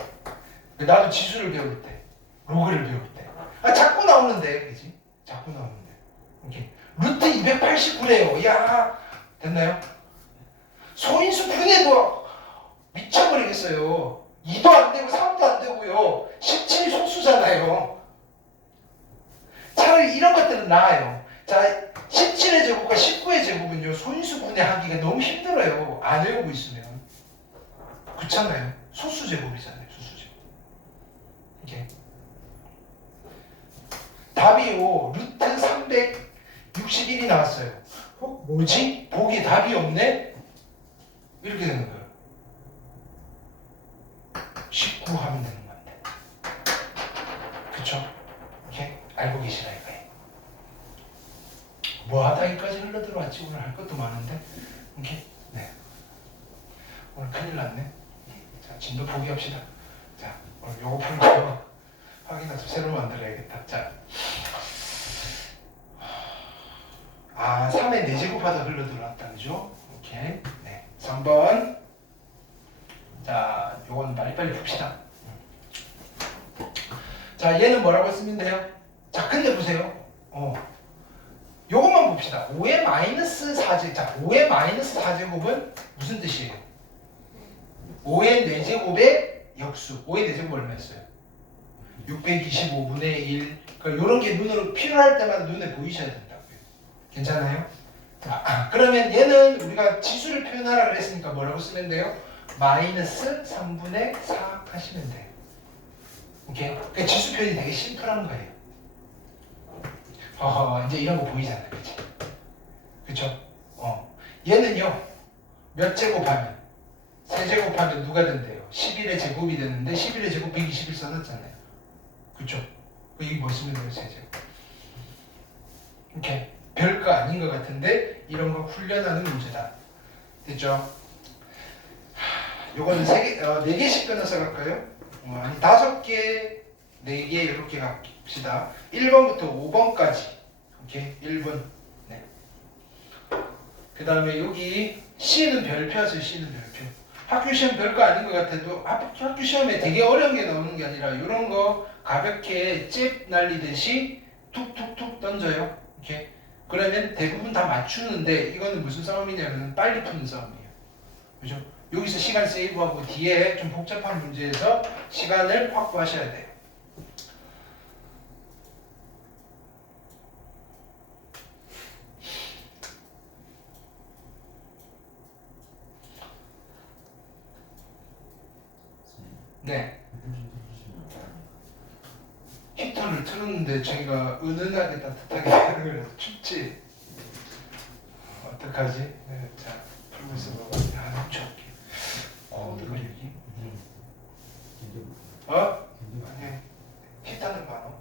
나도 지수를 배울 때, 로그를 배울 때. 자꾸 나오는데, 그지? 자꾸 나오는데. 이렇게. 루트 289래요. 야, 됐나요? 소인수 분해도 미쳐버리겠어요. 2도 안 되고 3도 안 되고요. 17이 소수잖아요. 차라리 이런 것들은 나아요. 자, 17의 제곱과 19의 제곱은요, 소인수 분해하기가 너무 힘들어요. 안 외우고 있으면. 그렇잖아요. 소수 제곱이잖아요. 소수 제곱. 이게. 답이요, 루트 361이 나왔어요. 뭐지? 보기 답이 없네? 이렇게 되는 거예요. 19 하면 되는 건데. 그쵸? 이렇게 알고 계시나 이거예요. 뭐 하다 여기까지 흘러들어왔지. 오늘 할 것도 많은데. 이렇게. 네. 오늘 큰일 났네. 자, 진도 포기합시다. 자, 오늘 요거 풀고 확인해서 새로 만들어야겠다. 자. 3의 4제곱하다 흘러들어왔다. 그죠? 오케이. 네. 3번. 자, 요건 빨리빨리 풉시다. 자, 얘는 뭐라고 쓰면 돼요? 자, 근데 보세요. 요것만 봅시다. 5의 마이너스 4제곱. 자, 5의 마이너스 4제곱은 무슨 뜻이에요? 5의 4제곱의 역수. 5의 4제곱 얼마였어요? 625분의 1. 그러니까 요런 게 눈으로 필요할 때마다 눈에 보이셔야 된다고요. 괜찮아요? 자, 그러면 얘는 우리가 지수를 표현하라 그랬으니까 뭐라고 쓰면 돼요? 마이너스 3분의 4 하시면 돼요. 오케이? 그러니까 지수 표현이 되게 심플한 거예요. 이제 이런 거 보이잖아요. 그치? 그쵸? 얘는요, 몇 제곱하면? 3제곱하면 누가 된대요? 11의 제곱이 되는데 11의 제곱 121 써놨잖아요. 그쵸? 이게 뭐 쓰면 돼요? 3제곱. 오케이. 별거 아닌 것 같은데 이런 거 훈련하는 문제다. 됐죠? 요거는 4개씩 끊어서 갈까요? 아니 5개, 4개 이렇게 갑시다. 1번부터 5번까지. 오케이, 1번. 네. 그 다음에 여기 C는 별표였어요. C는 별표. 학교 시험 별거 아닌 것 같아도 학교 시험에 되게 어려운 게 나오는 게 아니라 이런 거 가볍게 잽 날리듯이 툭툭툭 던져요. 오케이. 그러면 대부분 다 맞추는데 이거는 무슨 싸움이냐면 빨리 푸는 싸움이에요. 그죠? 여기서 시간 세이브하고 뒤에 좀 복잡한 문제에서 시간을 확보하셔야 돼요. 네. 히터를 틀었는데 저희가 은은하게 따뜻하게 하는 거라서 춥지? 어떡하지? 네, 자, 풀고 있어봐. 야, 춥게. 코드 그리기. 어? 아니, 히터는 봐요.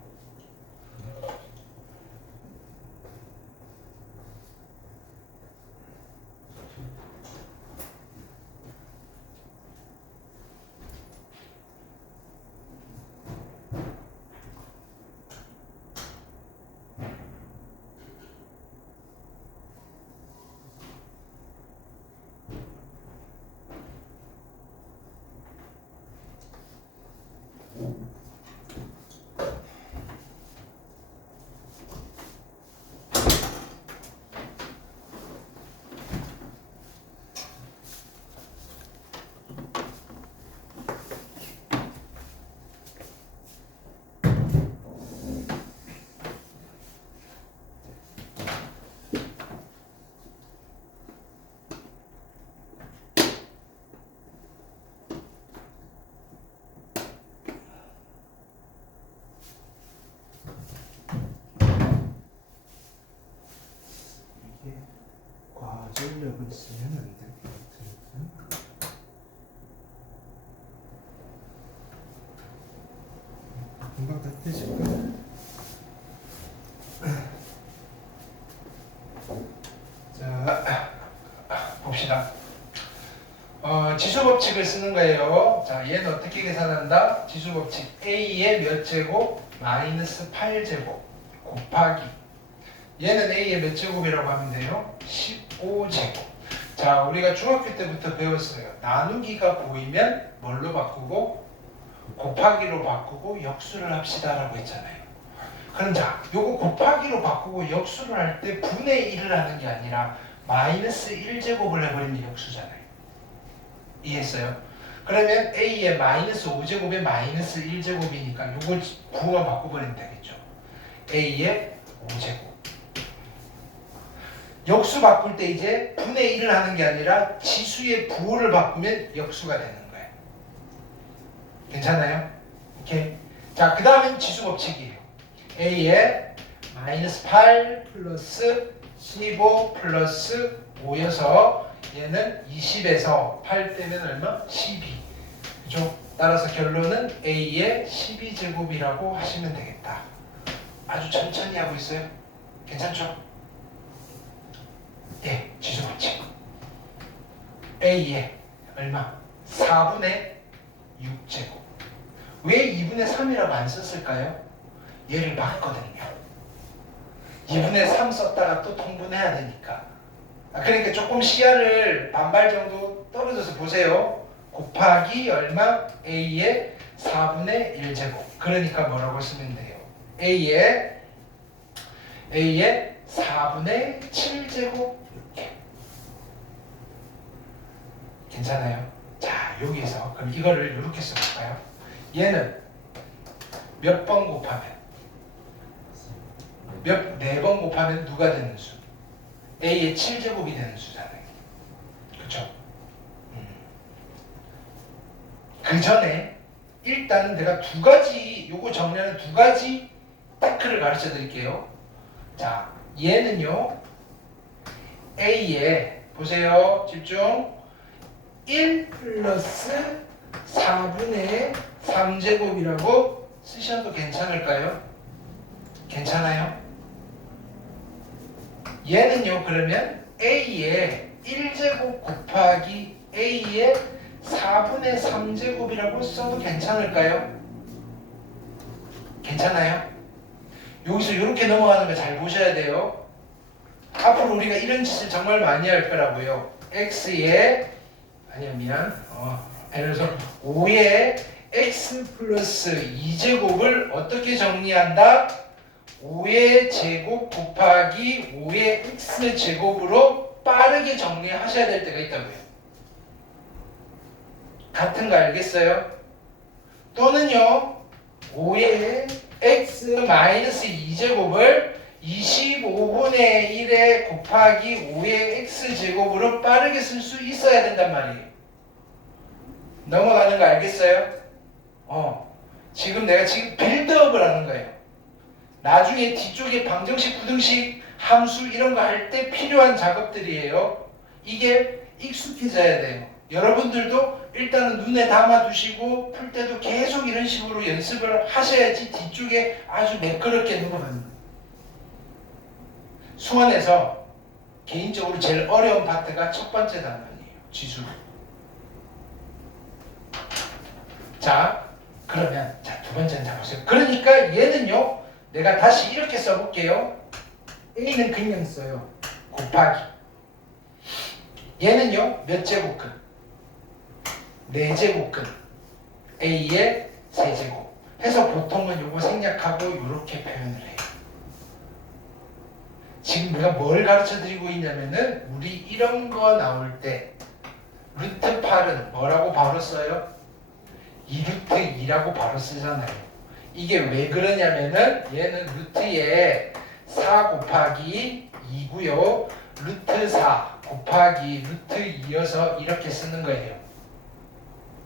과전력을 쓰면 안 될 것 같으니까. 금방 따뜻해질까? 자, 봅시다. 지수법칙을 쓰는 거예요. 자, 얘는 어떻게 계산한다? 지수법칙 A의 몇 제곱 마이너스 8제곱 곱하기 얘는 A의 몇 제곱이라고 하면 돼요? 15제곱. 자, 우리가 중학교 때부터 배웠어요. 나누기가 보이면 뭘로 바꾸고 곱하기로 바꾸고 역수를 합시다라고 했잖아요. 그럼 자, 요거 곱하기로 바꾸고 역수를 할 때 분의 1을 하는 게 아니라 마이너스 1제곱을 해버리면 역수잖아요. 이해했어요? 그러면 A의 마이너스 5제곱에 마이너스 1제곱이니까 요거 부호만 바꿔버리면 되겠죠. A의 5제곱. 역수 바꿀 때 이제 분의 1을 하는 게 아니라 지수의 부호를 바꾸면 역수가 되는 거예요. 괜찮아요? 오케이. 자, 그 다음엔 지수 법칙이에요. A의 마이너스 8 플러스 15 플러스 5여서 얘는 20에서 8 빼면 얼마? 12. 그죠? 따라서 결론은 A의 12제곱이라고 하시면 되겠다. 아주 천천히 하고 있어요. 괜찮죠? 예, 지수 법칙. A의 얼마? 4분의 6제곱. 왜 2분의 3이라고 안 썼을까요? 얘를 봤거든요. 2분의 3 썼다가 또 통분해야 되니까. 그러니까 조금 시야를 반발 정도 떨어져서 보세요. 곱하기 얼마? A의 4분의 1제곱. 그러니까 뭐라고 쓰면 돼요? A의 4분의 7제곱. 이렇게. 괜찮아요? 자, 여기서 그럼 이거를 이렇게 써볼까요? 얘는 몇 번 곱하면? 4번 곱하면 누가 되는 수? A의 7제곱이 되는 수잖아요. 그쵸? 그 전에 일단은 내가 두 가지, 요거 정리하는 두 가지 테크를 가르쳐 드릴게요. 자, 얘는요, A에, 보세요, 집중. 1 플러스 4분의 3제곱이라고 쓰셔도 괜찮을까요? 괜찮아요? 얘는요, 그러면 A의 1제곱 곱하기 A의 4분의 3제곱이라고 써도 괜찮을까요? 괜찮아요? 여기서 이렇게 넘어가는 거 잘 보셔야 돼요. 앞으로 우리가 이런 짓을 정말 많이 할 거라고요. x에 아니야 미안 예를 들어서 5의 x 플러스 2제곱을 어떻게 정리한다? 5의 제곱 곱하기 5의 x 제곱으로 빠르게 정리하셔야 될 때가 있다고요. 같은 거 알겠어요? 또는요 5의 x 마이너스 2제곱을 25분의 1에 곱하기 5의 x 제곱으로 빠르게 쓸 수 있어야 된단 말이에요. 넘어가는 거 알겠어요? 지금 내가 빌드업을 하는 거예요. 나중에 뒤쪽에 방정식, 부등식, 함수 이런 거 할 때 필요한 작업들이에요. 이게 익숙해져야 돼요. 여러분들도 일단은 눈에 담아 두시고 풀 때도 계속 이런 식으로 연습을 하셔야지 뒤쪽에 아주 매끄럽게 넘어가는 거예요. 수원에서 개인적으로 제일 어려운 파트가 첫 번째 단원이에요. 지수. 자, 그러면 두 번째는 잡으세요. 그러니까 얘는요, 내가 다시 이렇게 써볼게요. A는 그냥 써요. 곱하기. 얘는요, 몇 제곱근? 4제곱근. A의 세제곱. 해서 보통은 요거 생략하고 이렇게 표현을 해요. 지금 우리가 뭘 가르쳐 드리고 있냐면은 우리 이런 거 나올 때 루트 8은 뭐라고 바로 써요? 2루트 2라고 바로 쓰잖아요. 이게 왜 그러냐면은 얘는 루트에 4 곱하기 2고요. 루트 4 곱하기 루트 2여서 이렇게 쓰는 거예요.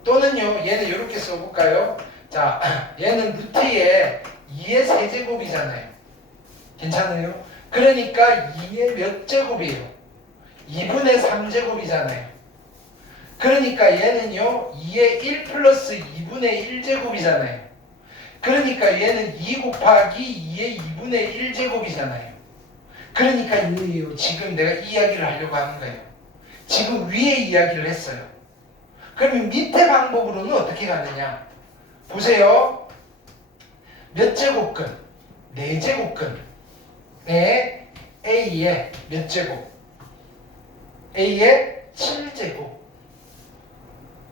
또는요 얘는 이렇게 써볼까요? 자, 얘는 루트에 2의 세제곱이잖아요. 괜찮아요? 그러니까 2의 몇 제곱이에요? 2분의 3제곱이잖아요. 그러니까 얘는요 2의 1 플러스 2분의 1제곱이잖아요. 그러니까 얘는 2 곱하기 2의 2분의 1제곱이잖아요. 그러니까 이거예요. 지금 내가 이야기를 하려고 하는 거예요. 지금 위에 이야기를 했어요. 그러면 밑에 방법으로는 어떻게 가느냐? 보세요. 몇 제곱근? 4제곱근. 네, A의 몇 제곱? A의 7제곱.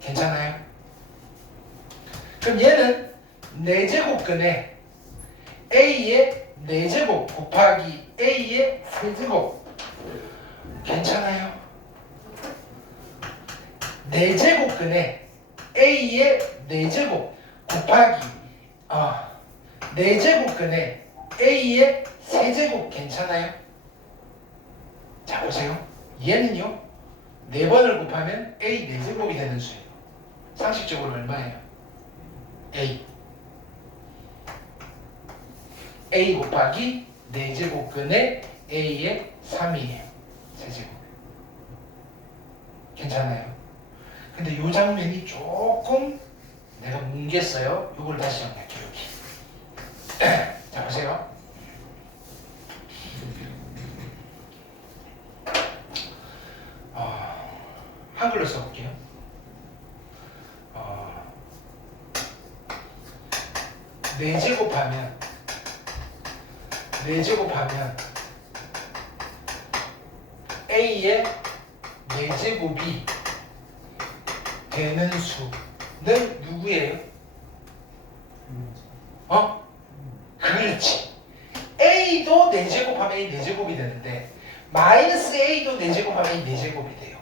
괜찮아요? 그럼 얘는 4제곱근에 A의 4제곱 곱하기 A의 세제곱. 괜찮아요? 4제곱근에 A의 4제곱 곱하기 4제곱근에 A의 세제곱 괜찮아요? 자 보세요. 얘는요 4번을 곱하면 A 4제곱이 되는 수예요. 상식적으로 얼마예요? A 곱하기 4제곱근에 A의 3이에요. 세제곱. 괜찮아요? 근데 이 장면이 조금 내가 뭉갰어요. 이걸 다시 정리할게요. 여기. 자 보세요. 한글로 써볼게요. 4제곱하면 4제곱하면 A의 4제곱이 되는 수는 누구예요? 그렇지. A도 4제곱하면 A 4제곱이 되는데 마이너스 A도 4제곱하면 A 4제곱이 돼요.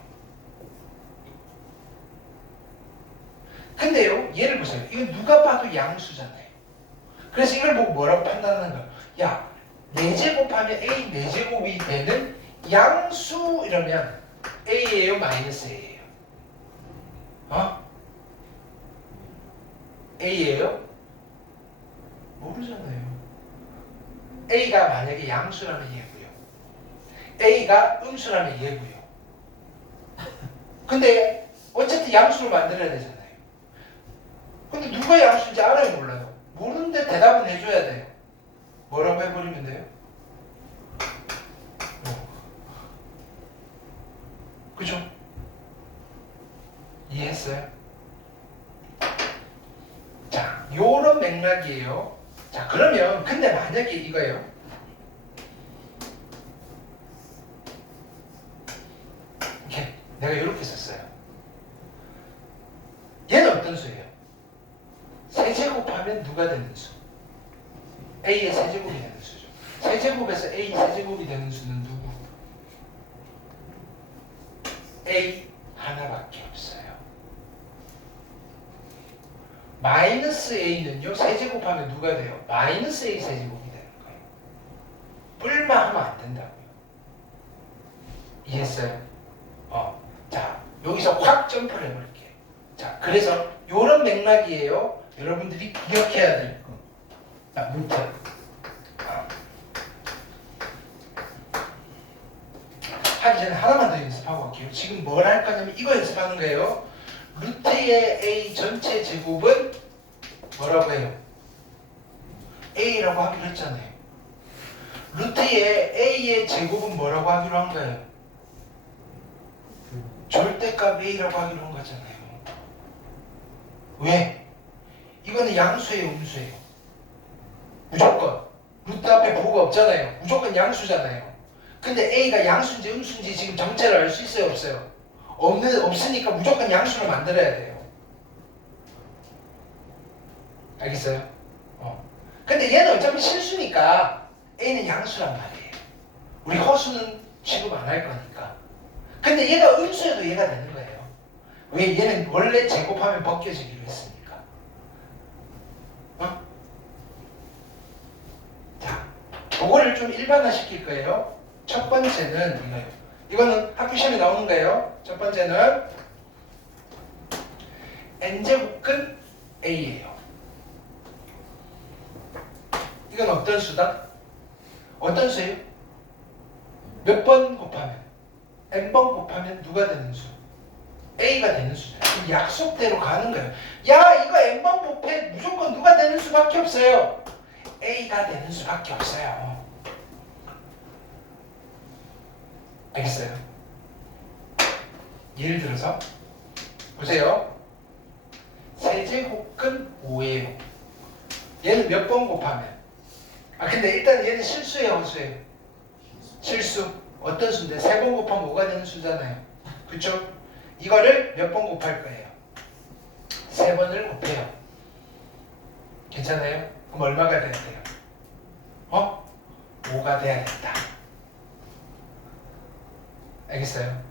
근데요 얘를 보세요. 이거 누가 봐도 양수잖아요. 그래서 이걸 보고 뭐라고 판단하는 거야? 야 4제곱하면 A 4제곱이 되는 양수 이러면 A예요 마이너스 A예요? A예요? 모르잖아요. A가 만약에 양수라면 얘고요. A가 음수라면 얘고요. 근데 어쨌든 양수를 만들어야 되잖아요. 근데 누가 양수인지 알아요 몰라요? 모르는데 대답은 해줘야 돼요. 뭐라고 해버리면 돼요? 그죠? 이해했어요? 자, 요런 맥락이에요. 자, 그러면 근데 만약에 이거예요. 이렇게 내가 이렇게 썼어요. 얘는 어떤 수예요? 세제곱하면 누가 되는 수? A의 세제곱이 되는 수죠. 세제곱에서 A 세제곱이 되는 수는 누구? A 하나밖에 없어요. 마이너스 A는요, 세제곱하면 누가 돼요? 마이너스 A 세제곱이 되는 거예요. 뿔만 하면 안 된다고요. 이해했어요? 자, 여기서 확 점프를 해볼게요. 자, 그래서 이런 맥락이에요. 여러분들이 기억해야 될 거. 자, 루트. 하기 전에 하나만 더 연습하고 갈게요. 지금 뭘 할 거냐면 이거 연습하는 거예요. 루트의 A 전체 제곱은 뭐라고 해요? A라고 하기로 했잖아요. 루트의 A의 제곱은 뭐라고 하기로 한 거예요? 절대값 A라고 하기로 한 거잖아요. 왜? 이거는 양수예요, 음수예요? 무조건. 루트 앞에 부호가 없잖아요. 무조건 양수잖아요. 근데 A가 양수인지 음수인지 지금 정체를 알 수 있어요, 없어요? 없으니까 무조건 양수를 만들어야 돼요. 알겠어요? 근데 얘는 어차피 실수니까 A는 양수란 말이에요. 우리 허수는 취급 안 할 거니까. 근데 얘가 음수여도 얘가 되는 거예요. 왜? 얘는 원래 제곱하면 벗겨지기로 했으니까. 자, 그거를 좀 일반화 시킬 거예요. 첫 번째는 이거예요. 이거는 학교 시험에 나오는 거예요. 첫 번째는 n제곱근 A예요. 이건 어떤 수다? 어떤 수예요? 몇 번 곱하면? n번 곱하면 누가 되는 수? A가 되는 수잖아요. 약속대로 가는 거예요. 야, 이거 n번 곱해 무조건 누가 되는 수밖에 없어요. A가 되는 수밖에 없어요. 알겠어요? 예를 들어서 보세요. 세제곱근 5예요. 얘는 몇 번 곱하면? 근데 일단 얘는 실수예요, 허수예요? 실수. 어떤 수인데? 3번 곱하면 5가 되는 수잖아요. 그쵸? 이거를 몇 번 곱할 거예요? 3번을 곱해요. 괜찮아요? 그럼 얼마가 돼야 돼요? 5가 돼야 된다. 알겠어요?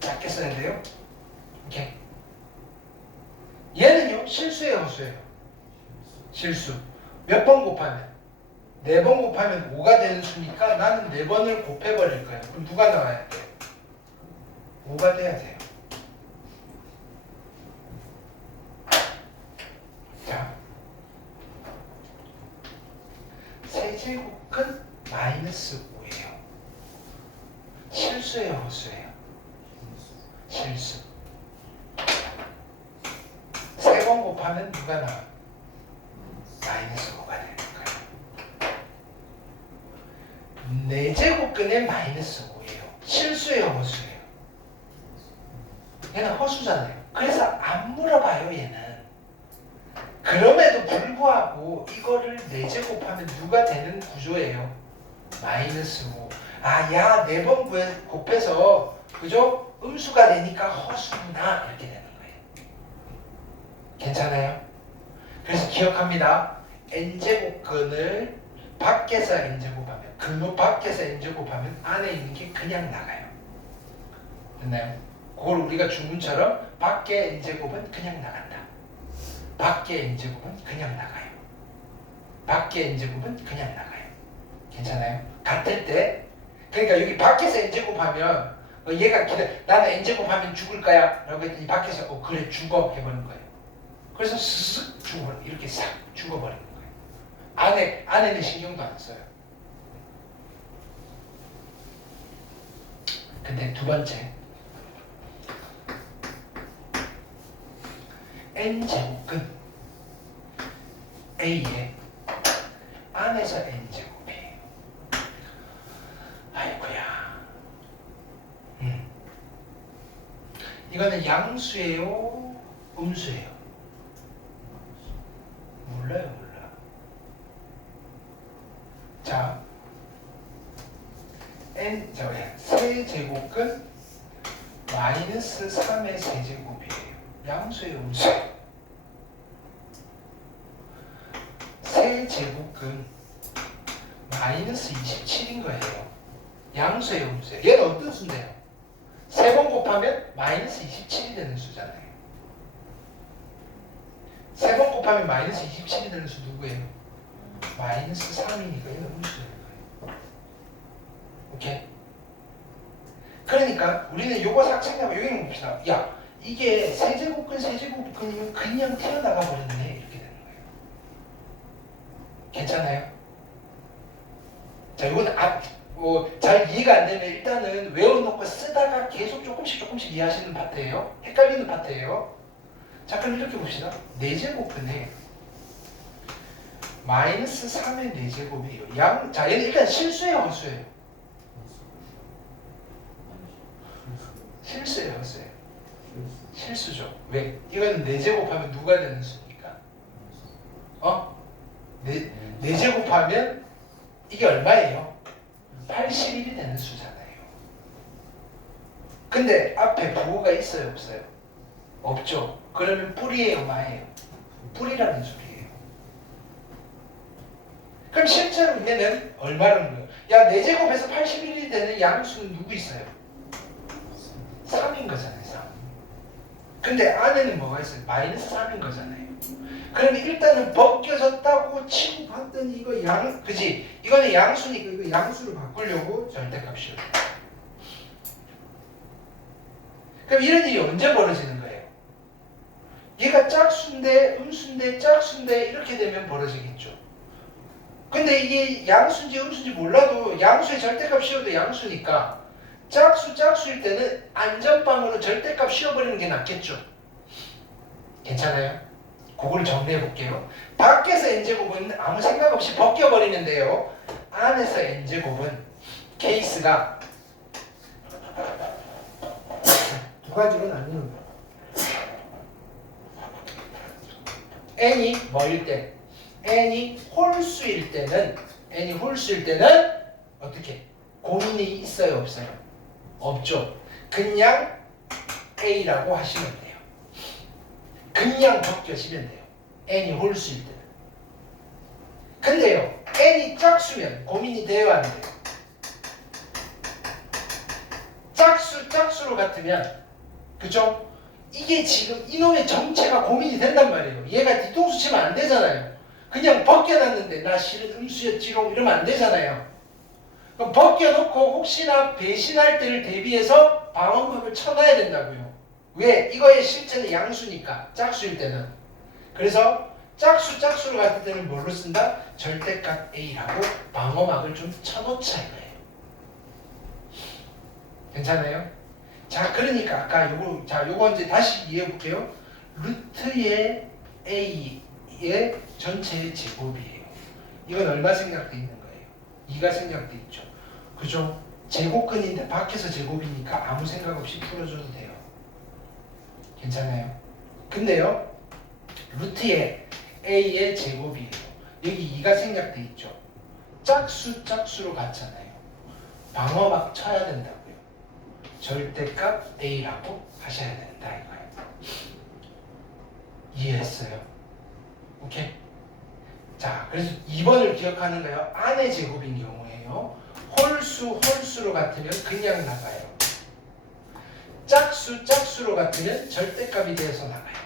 작게 써야 돼요? 오케이. 얘는요, 실수예요, 허수예요? 실수. 몇 번 곱하면? 4번 곱하면 5가 되는 수니까 나는 4번을 곱해버릴 거예요. 그럼 누가 나와야 돼요? 5가 돼야 돼요. 자, 세제곱은 마이너스 5예요. 실수예요, 허수예요? 실수. 3번 곱하면 누가 나와? 마이너스 5가 되는 거예요. 4제곱근의 마이너스 5예요. 실수예요, 허수예요? 얘는 허수잖아요. 그래서 안 물어봐요, 얘는. 그럼에도 불구하고 이거를 4제곱하면 누가 되는 구조예요? 마이너스 5. 야, 4번 곱해서 그죠? 음수가 되니까 허수구나 이렇게 되는 거예요. 괜찮아요? 그래서 기억합니다. n제곱근을 밖에서 n제곱하면, 근무 밖에서 n제곱하면 안에 있는 게 그냥 나가요. 됐나요? 그걸 우리가 주문처럼 밖에 n제곱은 그냥 나간다. 밖에 n제곱은 그냥 나가요. 밖에 n제곱은 그냥 나가요. 괜찮아요? 같을 때, 그러니까 여기 밖에서 n제곱하면 얘가 나는 n제곱하면 죽을 거야 라고 했더니 밖에서 그래 죽어 해버린 거예요. 그래서 쓱 죽어버려. 이렇게 싹 죽어버리는 거예요. 안에는 신경도 안 써요. 근데 두 번째, n제곱은 A의 안에서 n제곱이에요. 이거는 양수예요? 음수예요? 몰라요, 몰라. 자, 세제곱근 마이너스 3의 세제곱이에요. 양수예요, 음수예요? 세제곱근 마이너스 27인 거예요. 양수예요, 음수예요? 얘는 어떤 수인데요? 3번 곱하면 마이너스 27이 되는 수잖아요. 3번 곱하면 마이너스 27이 되는 수 누구예요? 마이너스 3이니까 얘는 음수예요. 오케이? 그러니까 우리는 요거 삭제하고 여기는 봅시다. 야, 이게 세제곱근이면 그냥 튀어나가 버렸네. 이렇게 되는 거예요. 괜찮아요? 자, 이건 잘 이해가 안 되면 일단은 외워놓고 쓰다가 계속 조금씩 이해하시는 파트예요. 헷갈리는 파트예요. 자, 그럼 이렇게 봅시다. 4제곱근에 마이너스 3의 4제곱이에요. 자, 얘는 일단 실수예요, 헛수예요? 실수예요, 헛수예요? 실수죠. 왜? 이거는 4제곱하면 누가 되는 수니까? 4제곱하면 이게 얼마예요? 81이 되는 수잖아요. 근데 앞에 부호가 있어요, 없어요? 없죠. 그러면 뿔이에요, 마예요? 뿔이라는 소리예요. 그럼 실제로 얘는 얼마라는 거예요? 야, 4제곱에서 81이 되는 양수는 누구 있어요? 3인 거잖아요, 3. 근데 안에는 뭐가 있어요? 마이너스 3인 거잖아요. 그러면 일단은 벗겨졌다고 치고 봤더니 이거 그지? 이거는 양수니까 이거 양수로 바꾸려고 절대값이요. 그럼 이런 일이 언제 벌어지는 거예요? 얘가 짝수인데 음수인데 짝수인데 이렇게 되면 벌어지겠죠. 근데 이게 양수인지 음수인지 몰라도 양수의 절대값 씌워도 양수니까 짝수일 때는 안전빵으로 절대값 씌워버리는 게 낫겠죠. 괜찮아요? 그걸 정리해 볼게요. 밖에서 n제곱은 아무 생각 없이 벗겨버리는데요. 안에서 n제곱은 케이스가 두 가지로 나뉘는 거예요. n이 뭐일 때? n이 홀수일 때는 어떻게? 고민이 있어요, 없어요? 없죠. 그냥 a라고 하시면 돼요. 그냥 벗겨지면 돼요. n이 홀수일 때는. 근데요, n이 짝수면 고민이 돼요, 안 돼요? 짝수로 같으면, 그죠? 이게 지금 이놈의 정체가 고민이 된단 말이에요. 얘가 뒤통수 치면 안 되잖아요. 그냥 벗겨놨는데 나 실은 음수였지롱 이러면 안 되잖아요. 그럼 벗겨놓고 혹시나 배신할 때를 대비해서 방어막을 쳐놔야 된다고요. 왜? 이거의 실제는 양수니까, 짝수일 때는. 그래서 짝수로 같을 때는 뭘로 쓴다? 절대값 A라고 방어막을 좀 쳐놓자 이거예요. 괜찮아요? 자, 그러니까 아까 요거 이제 다시 이해해 볼게요. 루트의 A의 전체의 제곱이에요. 이건 얼마 생략돼 있는 거예요? 2가 생략돼 있죠. 그죠? 제곱근인데 밖에서 제곱이니까 아무 생각 없이 풀어줘도 돼요. 괜찮아요? 근데요, 루트의 A의 제곱이에요. 여기 2가 생략돼 있죠. 짝수로 갔잖아요. 방어막 쳐야 된다고요. 절대값 A라고 하셔야 된다 이거예요. 이해했어요? 오케이? 자, 그래서 2번을 기억하는 거예요. 안의 제곱인 경우에요. 홀수로 같으면 그냥 나가요. 짝수로 같으면 절대값이 되어서 나가요.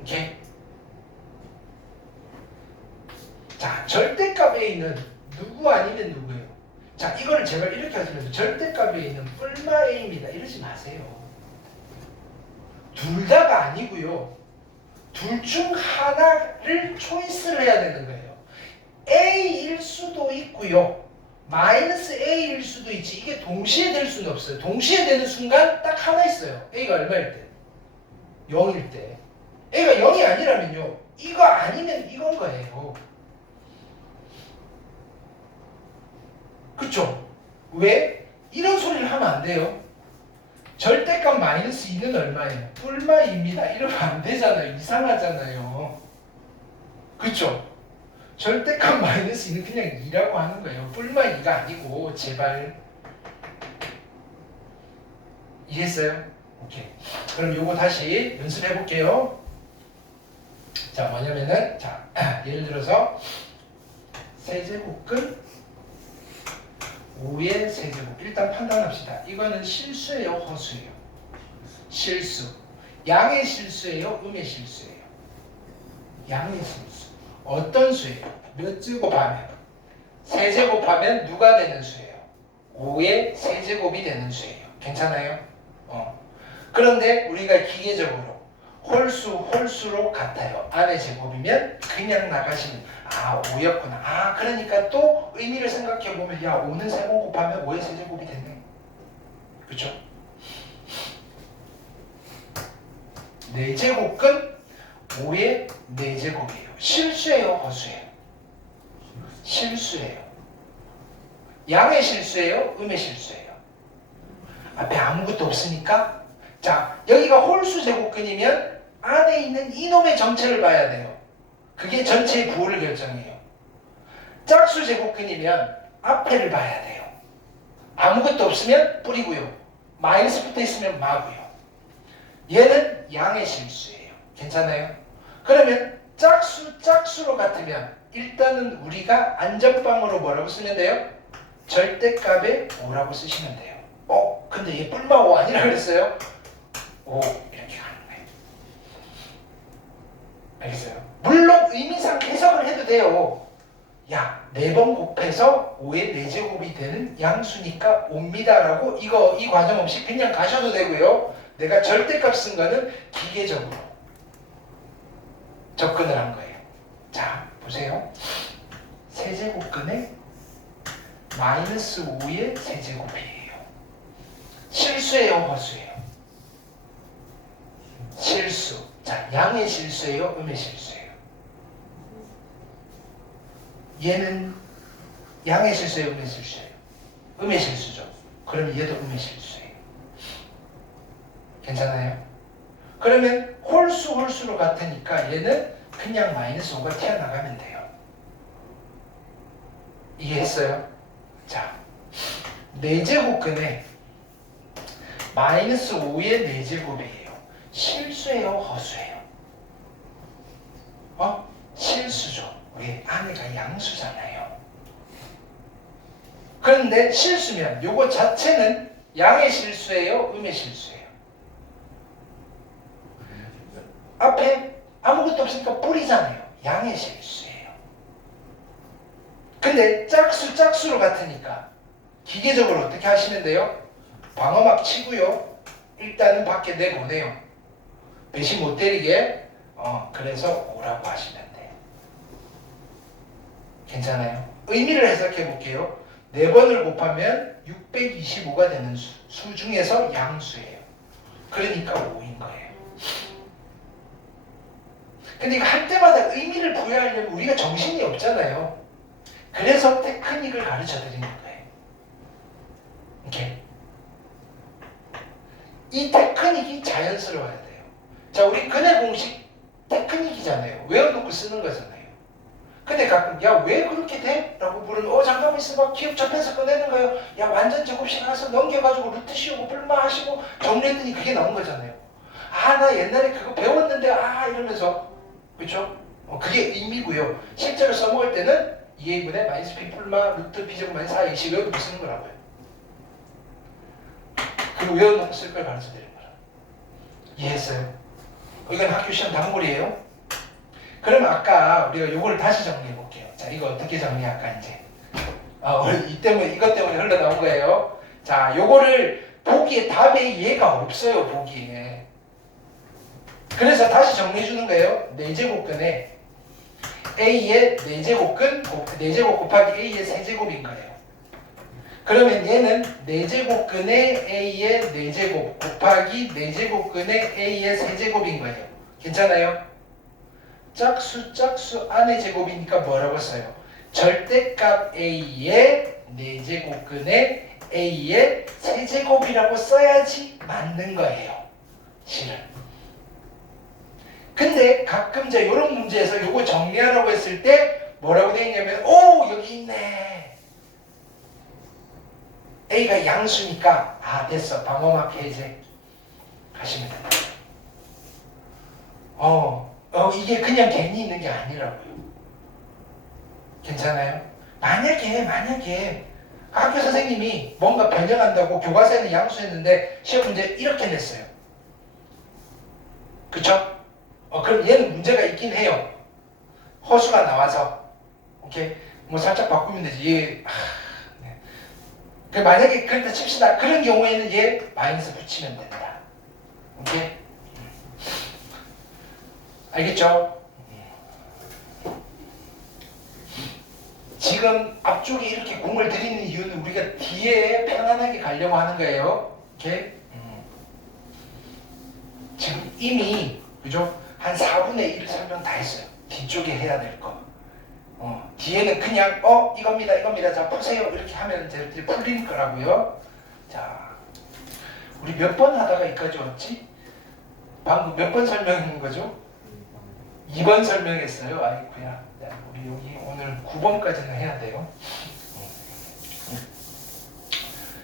오케이? 자, 절대값 A는 누구 아니면 누구예요? 자, 이거를 제발 이렇게 하시면서 절대값 A는 뿔마 A입니다. 이러지 마세요. 둘 다가 아니고요. 둘 중 하나를 초이스를 해야 되는 거예요. A일 수도 있고요. 마이너스 A일 수도 있지. 이게 동시에 될 수는 없어요. 동시에 되는 순간 딱 하나 있어요. A가 얼마일 때? 0일 때. A가 0이 아니라면요. 이거 아니면 이건 거예요. 그쵸? 왜? 이런 소리를 하면 안 돼요. 절대값 마이너스 2는 얼마예요? 뿔마 2입니다. 이러면 안 되잖아요. 이상하잖아요. 그쵸? 절대값 마이너스 2는 그냥 2라고 하는 거예요. 뿔마 2가 아니고 제발. 이해했어요? 오케이. 그럼 요거 다시 연습해 볼게요. 자, 뭐냐면은 자, 예를 들어서 세제곱근 5의 세제곱. 일단 판단합시다. 이거는 실수예요, 허수예요? 실수. 양의 실수예요, 음의 실수예요? 양의 실수. 어떤 수예요? 몇 제곱하면? 세제곱하면 누가 되는 수예요? 5의 세제곱이 되는 수예요. 괜찮아요? 그런데 우리가 기계적으로 홀수로 같아요. 안의 제곱이면 그냥 나가시면 5였구나. 그러니까 또 의미를 생각해 보면 5는 3번 곱하면 5의 세제곱이 되네. 그쵸? 4제곱근 5의 4제곱이에요. 실수예요, 허수예요? 실수예요. 양의 실수예요, 음의 실수예요? 앞에 아무것도 없으니까 자, 여기가 홀수 제곱근이면 안에 있는 이놈의 전체를 봐야 돼요. 그게 전체의 부호를 결정해요. 짝수 제곱근이면 앞에를 봐야 돼요. 아무것도 없으면 뿌리고요. 마이너스 붙어 있으면 마고요. 얘는 양의 실수예요. 괜찮아요? 그러면 짝수로 같으면 일단은 우리가 안전빵으로 뭐라고 쓰면 돼요? 절대값에 5라고 쓰시면 돼요. 근데 얘 뿔마 5 아니라 그랬어요? 5 이렇게 가는 거예요. 알겠어요? 물론 의미상 해석을 해도 돼요. 4번 곱해서 5의 4제곱이 되는 양수니까 5입니다라고 이 과정 없이 그냥 가셔도 되고요. 내가 절대값 쓴 거는 기계적으로 접근을 한 거예요. 자, 보세요. 세제곱근에 마이너스 5의 세제곱이에요. 실수예요, 허수예요? 실수. 자, 양의 실수예요, 음의 실수예요? 얘는 양의 실수예요, 음의 실수예요? 음의 실수죠. 그럼 얘도 음의 실수예요. 괜찮아요? 그러면 홀수로 같으니까 얘는 그냥 마이너스 5가 튀어나가면 돼요. 이해했어요? 자, 4제곱근에 마이너스 5의 4제곱이에요. 실수예요, 허수예요? 실수죠. 왜? 안에가 양수잖아요. 그런데 실수면 요거 자체는 양의 실수예요, 음의 실수예요? 앞에 아무것도 없으니까 뿌리잖아요. 양의 실수예요. 근데 짝수로 같으니까 기계적으로 어떻게 하시면 돼요? 방어막 치고요. 일단은 밖에 내보내요. 배신 못 때리게. 그래서 5라고 하시면 돼요. 괜찮아요? 의미를 해석해 볼게요. 4번을 곱하면 625가 되는 수 중에서 양수예요. 그러니까 5인 거예요. 근데 이거 할 때마다 의미를 부여하려면 우리가 정신이 없잖아요. 그래서 테크닉을 가르쳐 드리는 거예요. 이렇게. 이 테크닉이 자연스러워야 돼요. 자, 우리 근해 공식 테크닉이잖아요. 외워놓고 쓰는 거잖아요. 근데 가끔 왜 그렇게 돼? 라고 물으면 잠깐만 있어봐. 기억 접해서 꺼내는 거예요. 완전 제곱식 가서 넘겨가지고 루트 씌우고 불마 하시고 정리했더니 그게 나온 거잖아요. 나 옛날에 그거 배웠는데 이러면서 그렇죠? 그게 의미고요. 실제로 써먹을 때는 2a분의 마이너스 p 풀마 루트 b제곱 마이너스 4ac 외워놓고 쓰는 거라고요. 그리고 외워놓고 쓸 걸 가르쳐 드리는 거라. 이해했어요? 이건 학교 시험 단골이에요. 그럼 아까 우리가 요거를 다시 정리해 볼게요. 자, 이거 어떻게 정리할까 이제. 이것 때문에 흘러나온 거예요. 자, 요거를 보기에 답에 얘가 없어요. 보기에. 그래서 다시 정리해 주는 거예요. 4제곱근에 a의 4제곱근 4제곱 곱하기 a의 세제곱인 거예요. 그러면 얘는 4제곱근에 a의 4제곱 곱하기 4제곱근에 a의 세제곱인 거예요. 괜찮아요? 짝수 안의 제곱이니까 뭐라고 써요? 절대값 a의 4제곱근에 A의 세제곱이라고 써야지 맞는 거예요. 실은. 근데 가끔 이제 이런 문제에서 요거 정리하라고 했을 때 뭐라고 되어 있냐면 오 여기 있네. A가 양수니까 됐어. 방어막 해제 하시면 됩니다. 이게 그냥 괜히 있는 게 아니라고요. 괜찮아요? 만약에 학교 선생님이 뭔가 변형한다고 교과서에는 양수했는데 시험 문제 이렇게 냈어요. 그쵸? 그럼 얘는 문제가 있긴 해요. 허수가 나와서. 오케이? 뭐 살짝 바꾸면 되지. 네. 만약에 그렇다 칩시다. 그런 경우에는 얘 마이너스 붙이면 된다. 오케이? 알겠죠? 지금 앞쪽에 이렇게 공을 들이는 이유는 우리가 뒤에 편안하게 가려고 하는 거예요. 오케이? 지금 이미 그죠? 한 4분의 1 설명 다 했어요. 뒤쪽에 해야 될 거. 뒤에는 그냥 이겁니다. 자 푸세요. 이렇게 하면 이제 풀릴 거라고요. 자, 우리 몇 번 하다가 여기까지 왔지? 방금 몇 번 설명한 거죠? 2번 설명했어요. 아이쿠야. 우리 여기 오늘 9번까지는 해야 돼요.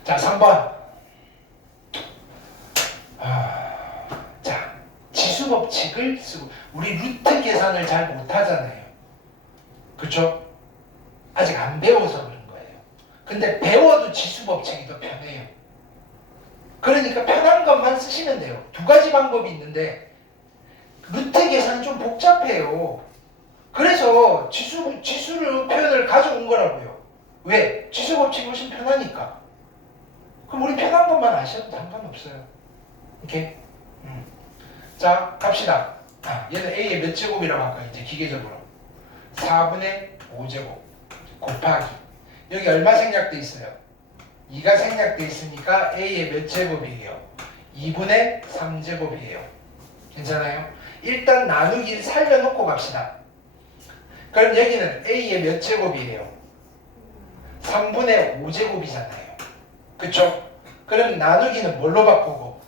자, 3번. 자, 지수법칙을 쓰고 우리 루트 계산을 잘 못하잖아요. 그쵸? 아직 안 배워서 그런 거예요. 근데 배워도 지수법칙이 더 편해요. 그러니까 편한 것만 쓰시면 돼요. 두 가지 방법이 있는데 루트 계산 좀 복잡해요. 그래서 지수를 표현을 가져온 거라고요. 왜? 지수 법칙이 훨씬 편하니까. 그럼 우리 편한 것만 아셔도 상관없어요. 오케이? 자, 갑시다. 얘는 A의 몇 제곱이라고 할까? 이제 기계적으로 4분의 5제곱 곱하기 여기 얼마 생략돼 있어요? 2가 생략돼 있으니까 A의 몇 제곱이에요? 2분의 3제곱이에요. 괜찮아요? 일단 나누기를 살려놓고 갑시다. 그럼 여기는 A의 몇 제곱이에요? 3분의 5제곱이잖아요. 그쵸? 그럼 나누기는 뭘로 바꾸고?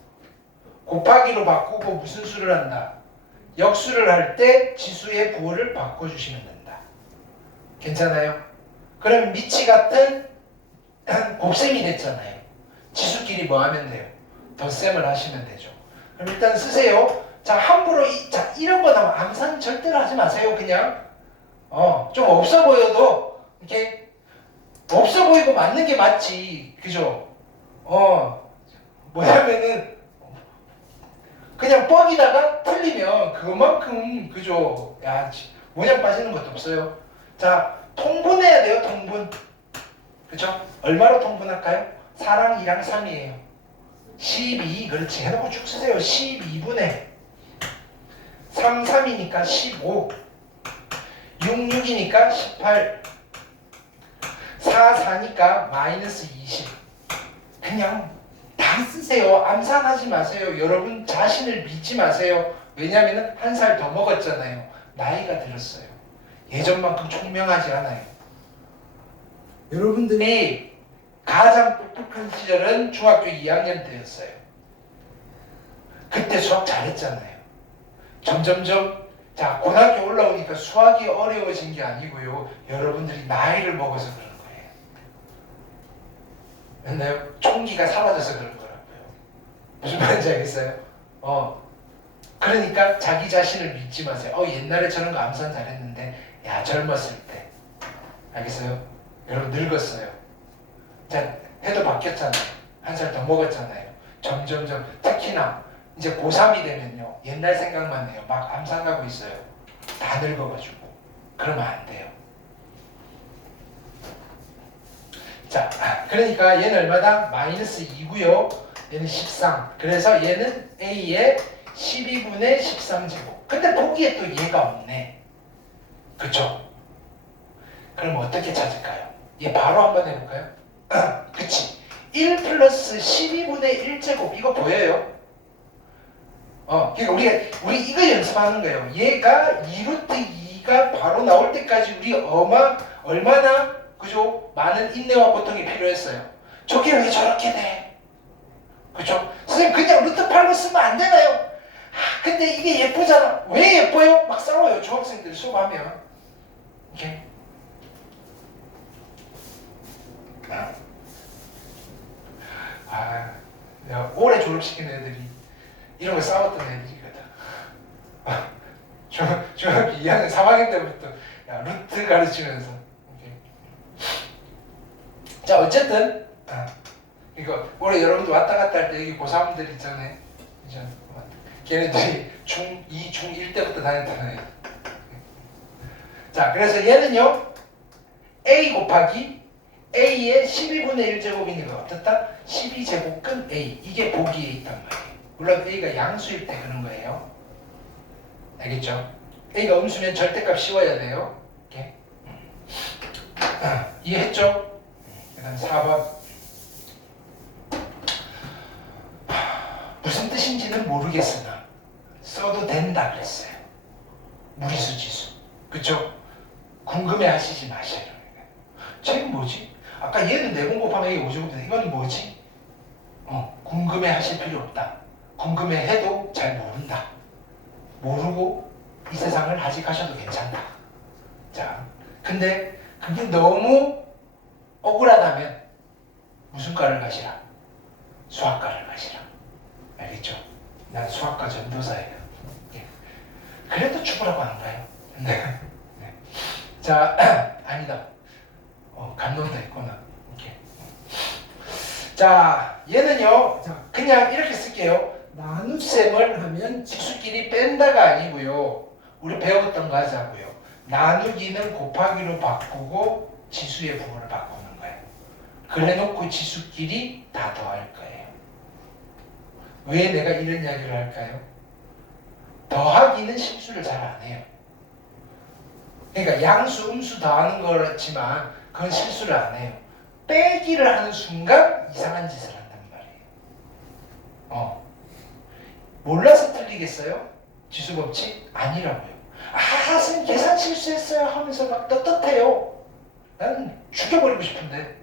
곱하기로 바꾸고 무슨 수를 한다? 역수를 할 때 지수의 부호를 바꿔주시면 된다. 괜찮아요? 그럼 미치 같은 곱셈이 됐잖아요. 지수끼리 뭐 하면 돼요? 덧셈을 하시면 되죠. 그럼 일단 쓰세요. 자, 함부로 이런 거 나오면 암산 절대로 하지 마세요. 그냥 좀 없어 보여도 이렇게 없어 보이고 맞는 게 맞지. 그죠? 뭐냐면은 그냥 뻑이다가 틀리면 그것만큼 그죠? 야, 모양 빠지는 것도 없어요. 자, 통분해야 돼요. 통분. 그죠? 얼마로 통분할까요? 4랑 2랑 3이에요. 12. 그렇지. 해놓고 쭉 쓰세요. 12분의 3, 3이니까 15. 6, 6이니까 18. 4, 4니까 마이너스 20. 그냥 다 쓰세요. 암산하지 마세요. 여러분 자신을 믿지 마세요. 왜냐하면 한 살 더 먹었잖아요. 나이가 들었어요. 예전만큼 총명하지 않아요. 여러분들이 가장 똑똑한 시절은 중학교 2학년 때였어요. 그때 수학 잘했잖아요. 점점점 자 고등학교 올라오니까 수학이 어려워진 게 아니고요. 여러분들이 나이를 먹어서 그런 거예요. 근데요 총기가 사라져서 그런 거라고요. 무슨 말인지 알겠어요? 그러니까 자기 자신을 믿지 마세요. 옛날에 저런 거 암산 잘했는데 야 젊었을 때 알겠어요? 여러분 늙었어요. 자 해도 바뀌었잖아요. 한 살 더 먹었잖아요. 점점점 특히나 이제 고3이 되면요 옛날 생각만 해요. 막 암산 가고 있어요. 다 늙어가지고 그러면 안 돼요. 자 그러니까 얘는 얼마다? 마이너스 2고요. 얘는 13. 그래서 얘는 A의 12분의 13제곱. 근데 보기에 또 얘가 없네. 그쵸? 그럼 어떻게 찾을까요? 얘 바로 한번 해볼까요? 그치? 1 플러스 12분의 1제곱 이거 보여요? 그러니까 우리 이거 연습하는 거예요. 얘가 2루트 2가 바로 나올 때까지 우리 얼마나 그죠? 많은 인내와 고통이 필요했어요. 저게 왜 저렇게 돼? 그죠? 선생님 그냥 루트 8로 쓰면 안 되나요? 근데 이게 예쁘잖아. 왜 예뻐요? 막 싸워요. 중학생들 수업하면. 이렇게. 야, 올해 졸업시킨 애들이 이런 거 싸웠던 애들이거든. 중학교 2학년 3학년 때부터 야, 루트 가르치면서. 이렇게. 자 어쨌든 이거 올해 여러분들 왔다 갔다 할 때 여기 고3들 있잖아요. 그죠? 걔네들이 중2, 중1 때부터 다녔다는 애. 자 그래서 얘는요 A 곱하기 A의 12분의 1제곱이니까 어떻다? 12제곱근 A. 이게 보기에 있단 말이에요. 물론 A가 양수일 때 그런 거예요. 알겠죠? A가 음수면 절대값 씌워야 돼요. 이렇게. 이해했죠? 그 다음 4번. 무슨 뜻인지는 모르겠으나 써도 된다 그랬어요. 무리수 지수. 그쵸? 궁금해 하시지 마셔요. 쟤는 뭐지? 아까 얘는 4번 곱하면 A 5제곱인데 이건 뭐지? 궁금해 하실 필요 없다. 궁금해 해도 잘 모른다. 모르고 이 세상을 하직하셔도 괜찮다. 자, 근데 그게 너무 억울하다면 무슨 과를 가시라? 수학과를 가시라. 알겠죠? 난 수학과 전도사예요. 예. 그래도 죽으라고 안 가요. 네. 자, 아니다. 감동도 했구나. 이렇게. 자, 얘는요, 그냥 이렇게 쓸게요. 나눗셈을 하면 지수끼리 뺀다가 아니고요. 우리 배웠던 거 하자고요. 나누기는 곱하기로 바꾸고 지수의 부분을 바꾸는 거예요. 그래놓고 지수끼리 다 더할 거예요. 왜 내가 이런 이야기를 할까요? 더하기는 실수를 잘 안 해요. 그러니까 양수, 음수 더하는 거였지만 그건 실수를 안 해요. 빼기를 하는 순간 이상한 짓을 한단 말이에요. 몰라서 틀리겠어요? 지수 법칙? 아니라고요. 선생님 계산 실수했어요 하면서 막 떳떳해요. 나는 죽여버리고 싶은데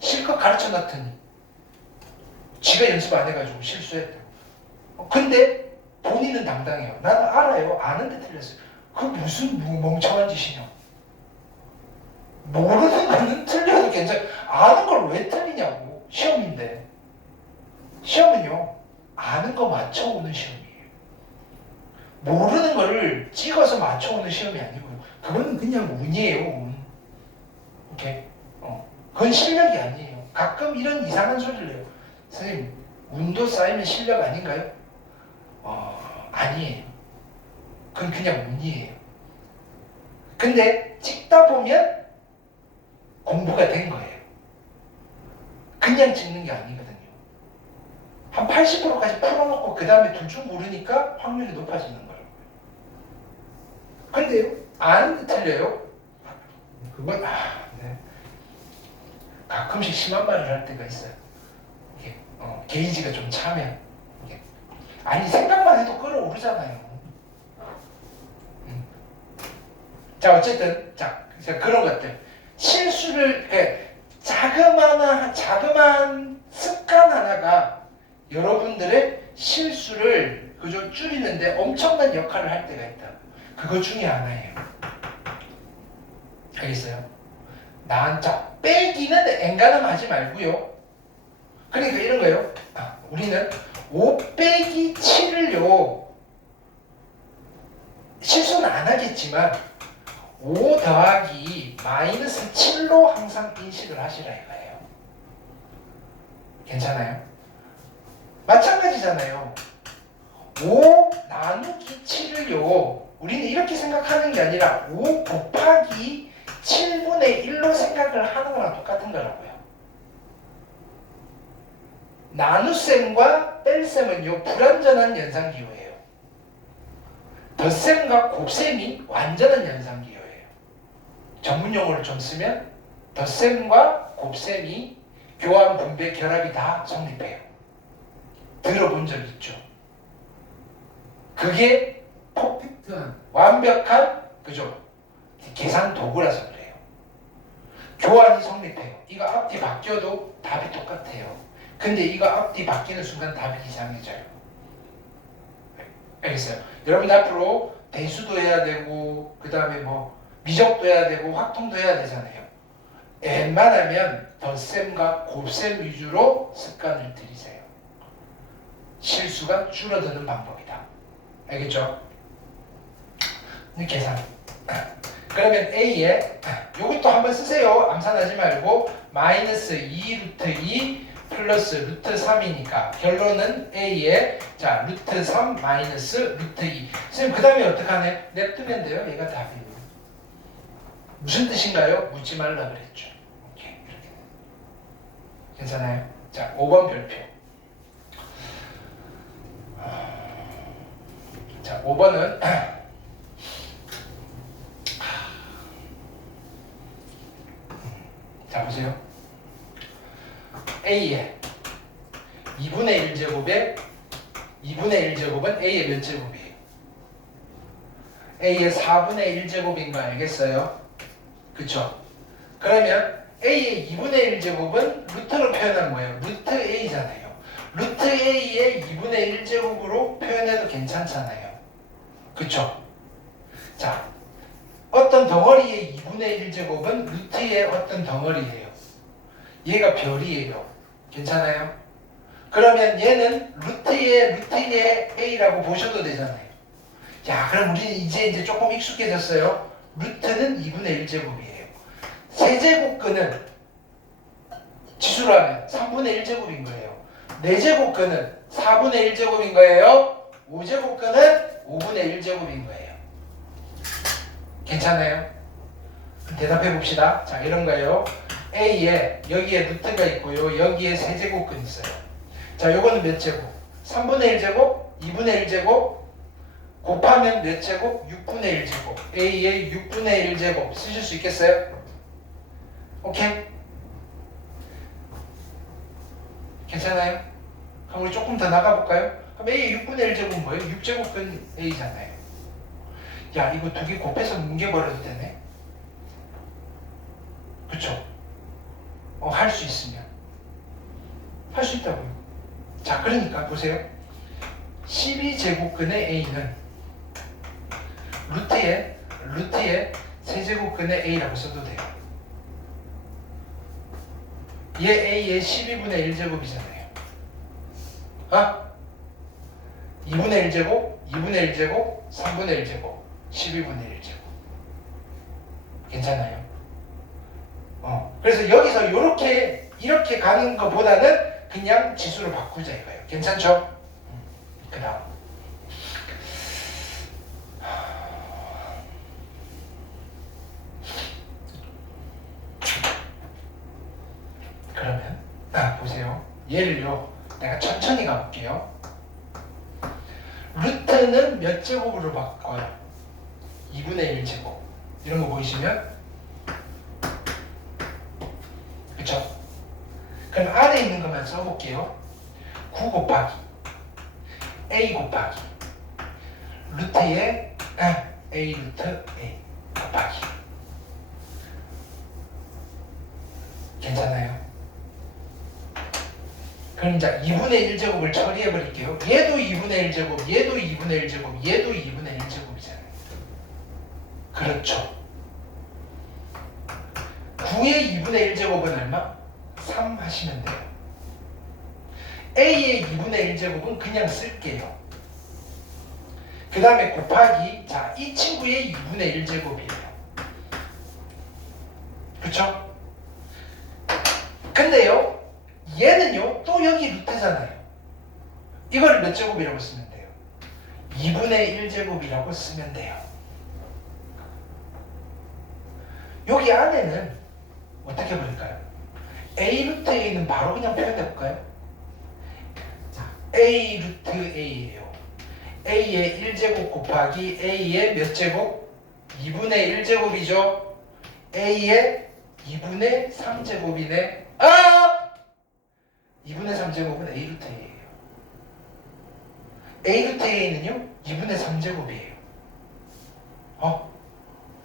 실컷 가르쳐 놨더니 지가 연습 안 해가지고 실수했다. 근데 본인은 당당해요. 나는 알아요. 아는데 틀렸어요. 그 무슨 멍청한 짓이냐. 모르는 거는 틀려도 괜찮아. 아는 걸 왜 틀리냐고. 시험인데. 시험은요. 아는 거 맞춰오는 시험이에요. 모르는 거를 찍어서 맞춰오는 시험이 아니고요. 그건 그냥 운이에요. 운. 오케이? 그건 실력이 아니에요. 가끔 이런 이상한 소리를 해요. 선생님, 운도 쌓이면 실력 아닌가요? 아니에요. 그건 그냥 운이에요. 근데 찍다 보면 공부가 된 거예요. 그냥 찍는 게 아니거든요. 한 80%까지 풀어놓고 그 다음에 둘 중 모르니까 확률이 높아지는 거예요. 근데요, 아는데 틀려요? 그건 네. 가끔씩 심한 말을 할 때가 있어요. 이게 게이지가 좀 차면 이게. 아니 생각만 해도 끌어오르잖아요. 자 어쨌든 자 그런 것들 실수를 자그마한 습관 하나가 여러분들의 실수를 그저 줄이는데 엄청난 역할을 할 때가 있다. 그거 중에 하나예요. 알겠어요? 자 빼기는 엔간함하지 말고요. 그러니까 이런 거예요. 우리는 5 빼기 7을요 실수는 안 하겠지만 5 더하기 마이너스 7로 항상 인식을 하시라 이거예요. 괜찮아요? 마찬가지잖아요. 5 나누기 7을요 우리는 이렇게 생각하는 게 아니라 5 곱하기 7분의 1로 생각을 하는 거랑 똑같은 거라고요. 나눗셈과 뺄셈은요 불완전한 연산기호예요. 덧셈과 곱셈이 완전한 연산기호예요. 전문용어를 좀 쓰면 덧셈과 곱셈이 교환, 분배, 결합이 다 성립해요. 들어본 적 있죠? 그게 퍼펙트한 완벽한 그죠? 계산 도구라서 그래요. 교환이 성립해요. 이거 앞뒤 바뀌어도 답이 똑같아요. 근데 이거 앞뒤 바뀌는 순간 답이 이상해져요. 알겠어요? 여러분 앞으로 대수도 해야 되고 그 다음에 뭐 미적도 해야 되고 확통도 해야 되잖아요. 웬만하면 덧셈과 곱셈 위주로 습관을 들이세요. 실수가 줄어드는 방법이다. 알겠죠? 계산. 그러면 A에 요것도 한번 쓰세요. 암산하지 말고 마이너스 2 루트 2 플러스 루트 3이니까 결론은 A에 자 루트 3 마이너스 루트 2. 선생님 그 다음에 어떡하네? 냅두면 돼요. 얘가 답이에요. 무슨 뜻인가요? 묻지 말라 그랬죠. 오케이, 이렇게. 괜찮아요? 자 5번 별표. 자 5번은 자 보세요. A의 2분의 1제곱에 2분의 1제곱은 A의 몇 제곱이에요? A의 4분의 1제곱인 거 알겠어요? 그쵸? 그러면 A의 2분의 1제곱은 루트로 표현한 거예요. 루트 A잖아요. 루트 A의 2분의 1제곱으로 표현해도 괜찮잖아요. 그쵸? 자, 어떤 덩어리의 2분의 1제곱은 루트의 어떤 덩어리예요. 얘가 별이에요. 괜찮아요? 그러면 얘는 루트의 A라고 보셔도 되잖아요. 자, 그럼 우리 이제 조금 익숙해졌어요. 루트는 2분의 1제곱이에요. 세제곱근은 지수로 하면 3분의 1제곱인 거예요. 4제곱근은 4분의 1제곱인 거예요. 5제곱근은 5분의 1제곱인 거예요. 괜찮아요? 대답해 봅시다. 자, 이런 거예요. A에 여기에 루트가 있고요. 여기에 세제곱근 있어요. 자, 요거는 몇 제곱? 3분의 1제곱? 2분의 1제곱? 곱하면 몇 제곱? 6분의 1제곱. A의 6분의 1제곱 쓰실 수 있겠어요? 오케이? 괜찮아요? 그럼 우리 조금 더 나가볼까요? 그럼 A의 6분의 1제곱은 뭐예요? 6제곱근 A잖아요. 야, 이거 두 개 곱해서 뭉개버려도 되네? 그쵸? 할 수 있으면. 할 수 있다고요. 자, 그러니까 보세요. 12제곱근의 A는 루트에 세제곱근의 A라고 써도 돼요. 얘 A의 12분의 1제곱이잖아요. 아? 2분의 1제곱, 2분의 1제곱, 3분의 1제곱, 12분의 1제곱. 괜찮아요? 그래서 여기서 이렇게 가는 것보다는 그냥 지수를 바꾸자 이거예요. 괜찮죠? 그 다음. 그러면 보세요. 얘를요. 내가 천천히 가볼게요. 루트는 몇 제곱으로 바꿔요? 2분의 1제곱. 이런 거 보이시면? 그쵸? 그럼 아래 있는 것만 써볼게요. 9 곱하기 A 곱하기 루트에 A 루트 A 곱하기. 괜찮아요? 그럼 이제 2분의 1제곱을 처리해버릴게요. 얘도 2분의 1제곱, 얘도 2분의 1제곱, 얘도 2분의 1제곱이잖아요. 그렇죠. 9의 2분의 1제곱은 얼마? 3 하시면 돼요. A의 2분의 1제곱은 그냥 쓸게요. 그 다음에 곱하기, 자, 이 친구의 2분의 1제곱이에요. 그쵸? 근데요, 얘는요, 또 여기 루트잖아요. 이걸 몇 제곱이라고 쓰면 돼요? 2분의 1제곱이라고 쓰면 돼요. 여기 안에는 어떻게 부를까요? A 루트 A는 바로 그냥 표현해볼까요? A 루트 A예요. A의 1제곱 곱하기 A의 몇 제곱? 2분의 1제곱이죠. A의 2분의 3제곱이네. 2분의 3제곱은 A 루트 A예요. A 루트 A는요? 2분의 3제곱이에요.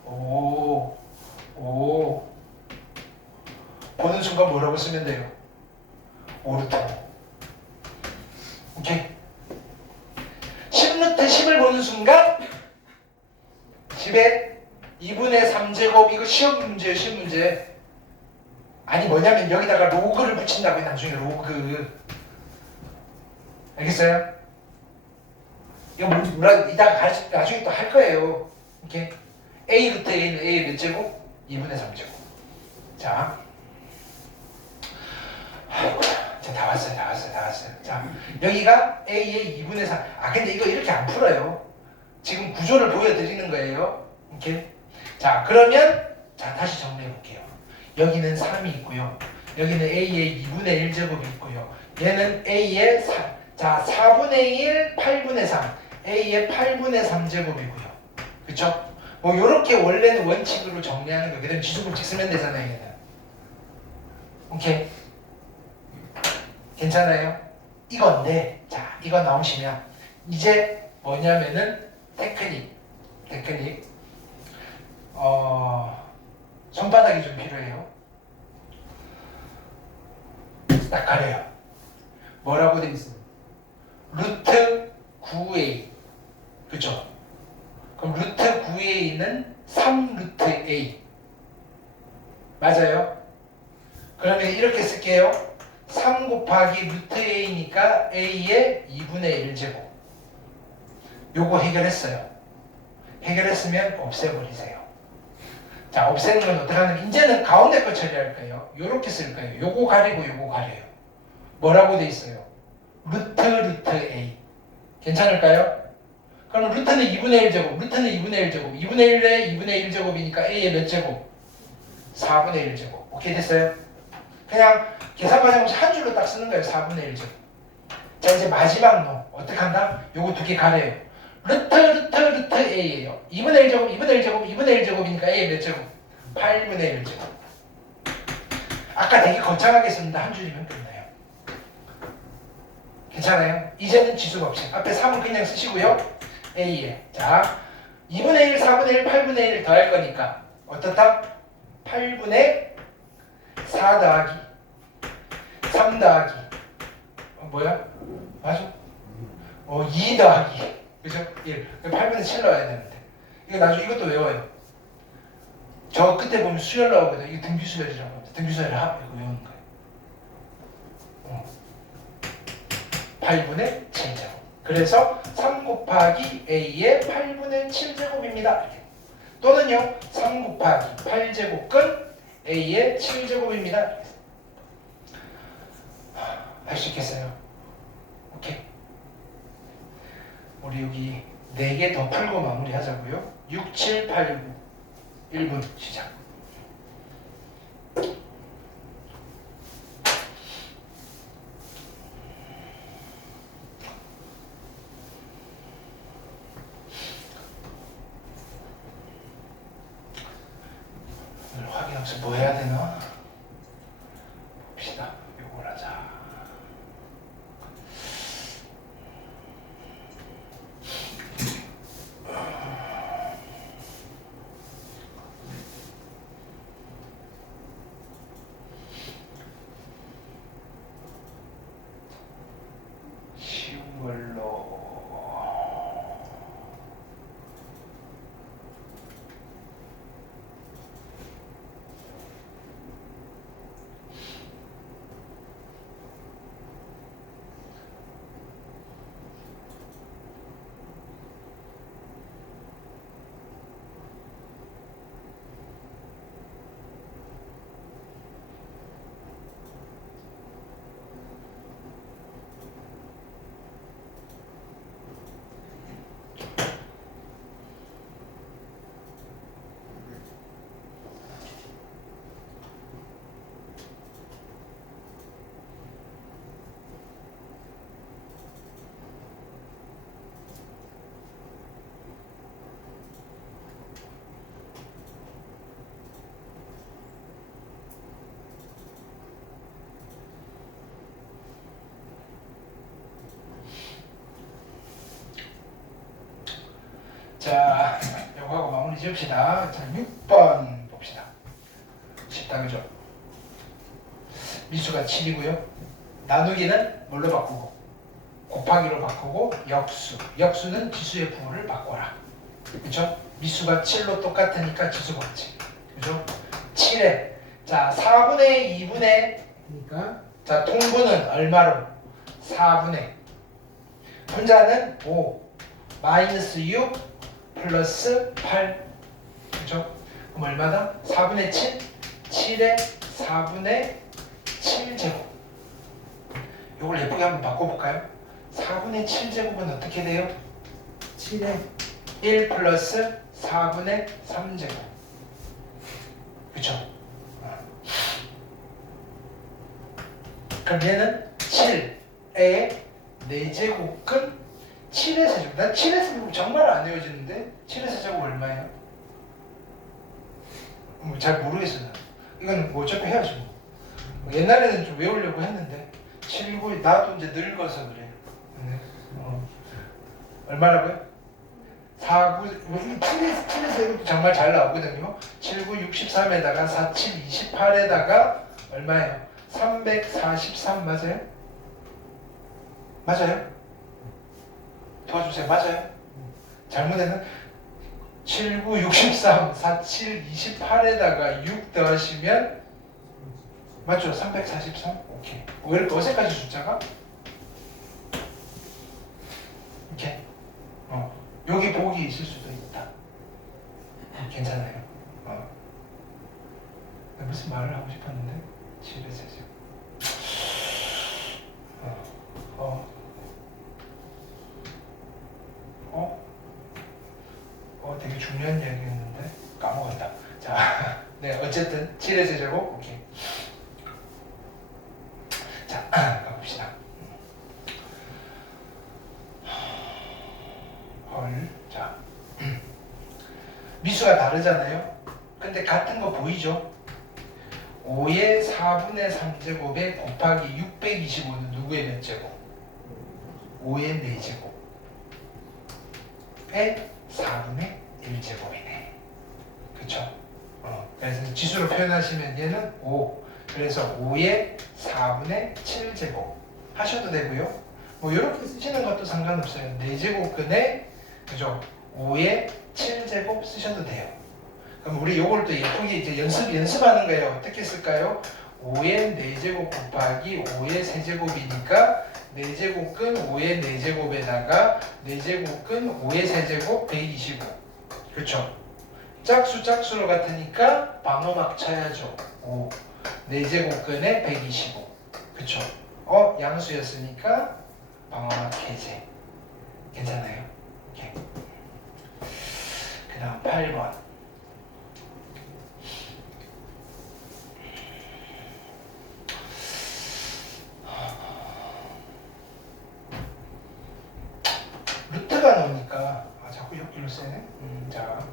오. 보는 순간 뭐라고 쓰면 돼요? 5루트 5. 오케이. 10루트 10을 보는 순간 10에 2분의 3제곱. 이거 시험 문제예요. 시험 문제. 아니 뭐냐면 여기다가 로그를 붙인다고요. 나중에 로그. 알겠어요? 이거 이따가 나중에 또 할 거예요. 이렇게 a 루트 a는 a 몇 제곱? 2분의 3제곱. 자, 자, 다 왔어요. 자, 여기가 a의 2분의 3. 근데 이거 이렇게 안 풀어요. 지금 구조를 보여드리는 거예요. 이렇게. 자, 그러면 자 다시 정리해 볼게요. 여기는 3이 있고요. 여기는 a의 2분의 1제곱이 있고요. 얘는 a의 4. 자, 4분의 1, 8분의 3. a의 8분의 3제곱이고요. 그쵸? 뭐 요렇게 원래는 원칙으로 정리하는 거. 그다음 지수법칙 쓰면 되잖아요. 얘는. 오케이. 괜찮아요? 이건데, 자, 이거 나오시면 이제 뭐냐면은 테크닉. 손바닥이 좀 필요해요. 딱 가려요. 뭐라고 돼 있어요? 루트 9a. 그쵸? 그럼 루트 9a는 3루트 a. 맞아요? 그러면 이렇게 쓸게요. 3 곱하기 루트 a니까 a의 2분의 1제곱. 요거 해결했어요. 해결했으면 없애버리세요. 자, 없애는 건 어떻게 하냐면 이제는 가운데 거 처리할 거예요. 요렇게 쓸 거예요. 요거 가리고 요거 가려요. 뭐라고 돼 있어요? 루트 a. 괜찮을까요? 그럼 루트는 2분의 1제곱, 루트는 2분의 1제곱, 2분의 1에 2분의 1제곱이니까 a의 몇 제곱? 4분의 1제곱. 오케이 됐어요? 그냥 계산 과정에서 한 줄로 딱 쓰는 거예요. 4분의 1제곱. 자, 이제 마지막 놈 어떻게 한다? 요거 두 개 가려요. 루트 a예요. 2분의 1제곱, 2분의 1제곱, 2분의 1제곱이니까 a의 몇 제곱? 8분의 1제곱. 아까 되게 거창하게 썼는데 한 줄이면 끝나요. 괜찮아요? 이제는 지수법칙. 앞에 3은 그냥 쓰시고요. a에. 자, 2분의 1, 4분의 1, 8분의 1을 더할 거니까 어떻다? 8분의 4 더하기 3 더하기 뭐야? 맞아? 2 더하기 그죠? 1. 8분의 7 넣어야 되는데 이거 나중에 이것도 외워요. 저 끝에 보면 수열 나오거든. 이거 등비수열이라고 합니다. 등비수열 합 이거 외우는 거예요. 8분의 7제곱. 그래서 3 곱하기 a의 8분의 7제곱입니다. 또는요 3 곱하기 8제곱근 a의 7제곱입니다. 할 수 있겠어요? 오케이. 우리 여기 4개 더 풀고 마무리하자고요. 6, 7, 8, 9 1분 시작. 오늘 확인하면서 뭐 해야 되나? 봅시다. 요걸 하자. 쉬운 걸로. 자, 요거 하고 마무리 지읍시다. 자, 6번 봅시다. 쉽다, 그죠? 미수가 7이고요. 나누기는 뭘로 바꾸고? 곱하기로 바꾸고 역수는 지수의 부호를 바꿔라. 그죠? 미수가 7로 똑같으니까 지수 법칙. 그죠? 7에 자 4분의 2분의 그러니까 자 통분은 얼마로? 4분의 분자는 5 마이너스 6 플러스 8 그죠? 그럼 얼마다? 4분의 7 7에 4분의 7제곱 이걸 예쁘게 한번 바꿔볼까요? 4분의 7제곱은 어떻게 돼요? 7에 1 플러스 4분의 3제곱 그쵸? 그럼 얘는 7에 4제곱은 7의 세제곱 난 7의 세제곱 정말 안 외워지는데 7의 세제곱 얼마예요? 잘 모르겠어요. 이건 뭐 어차피 해야지 뭐. 옛날에는 좀 외우려고 했는데 7, 9 나도 이제 늙어서 그래. 얼마라고요? 4, 9 7에서 이것도 정말 잘 나오거든요. 7, 9, 63에다가 4, 7, 28에다가 얼마예요? 343 맞아요? 맞아요? 도와주세요. 맞아요? 잘못했나? 7, 9, 63, 4, 7, 28에다가 6 더하시면 맞죠? 343? 오케이. 왜 이렇게 어색하지 숫자가? 이렇게 여기 복이 있을 수도 있다. 괜찮아요. 무슨 말을 하고 싶었는데 7의 세제곱. 되게 중요한 이야기였는데 까먹었다. 자, 네 어쨌든 7의 세제곱 오케이. 자, 가봅시다. 자, 미수가 다르잖아요. 근데 같은 거 보이죠? 5의 4분의 3제곱에 곱하기 625는 누구의 몇 제곱? 5의 4제곱에 4분의 1제곱이네. 그쵸? 그래서 지수로 표현하시면 얘는 5. 그래서 5의 4분의 7제곱 하셔도 되고요. 뭐 이렇게 쓰시는 것도 상관없어요. 4제곱근에 그죠? 5의 7제곱 쓰셔도 돼요. 그럼 우리 요걸 또 예쁘게 이제 연습하는 거예요. 어떻게 쓸까요? 5의 4제곱 곱하기 5의 세제곱이니까 4제곱근 5의 4제곱에다가 4제곱근 5의 세제곱 125. 그쵸? 짝수로 같으니까 방어막 쳐야죠. 5. 4제곱근에 125. 그쵸? 양수였으니까 방어막 해제. 괜찮아요? 오케이. 그 다음 8번. 루트가 나오니까 자꾸 옆길로 쓰네. 자.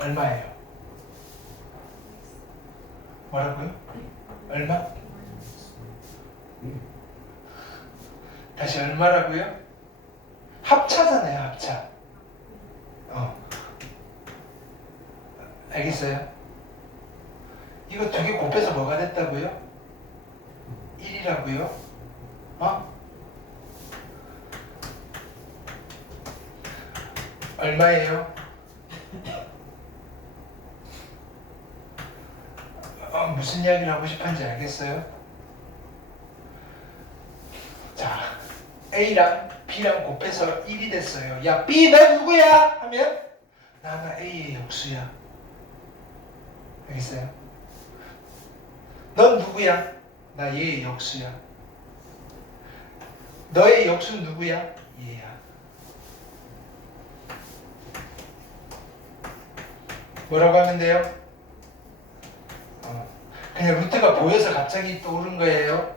얼마예요? 뭐라고요? 얼마? 다시 얼마라고요? 합차잖아요, 합차. 알겠어요? 이거 두 개 곱해서 뭐가 됐다고요? 1이라고요? 얼마예요? 무슨 이야기를 하고 싶은지 알겠어요? 자, A랑 B랑 곱해서 1이 됐어요. 야, B 너 누구야? 하면 나 A의 역수야. 알겠어요? 넌 누구야? 나 얘의 역수야. 너의 역수는 누구야? 얘야. 뭐라고 하면 돼요? 그냥 루트가 보여서 갑자기 떠오른 거예요.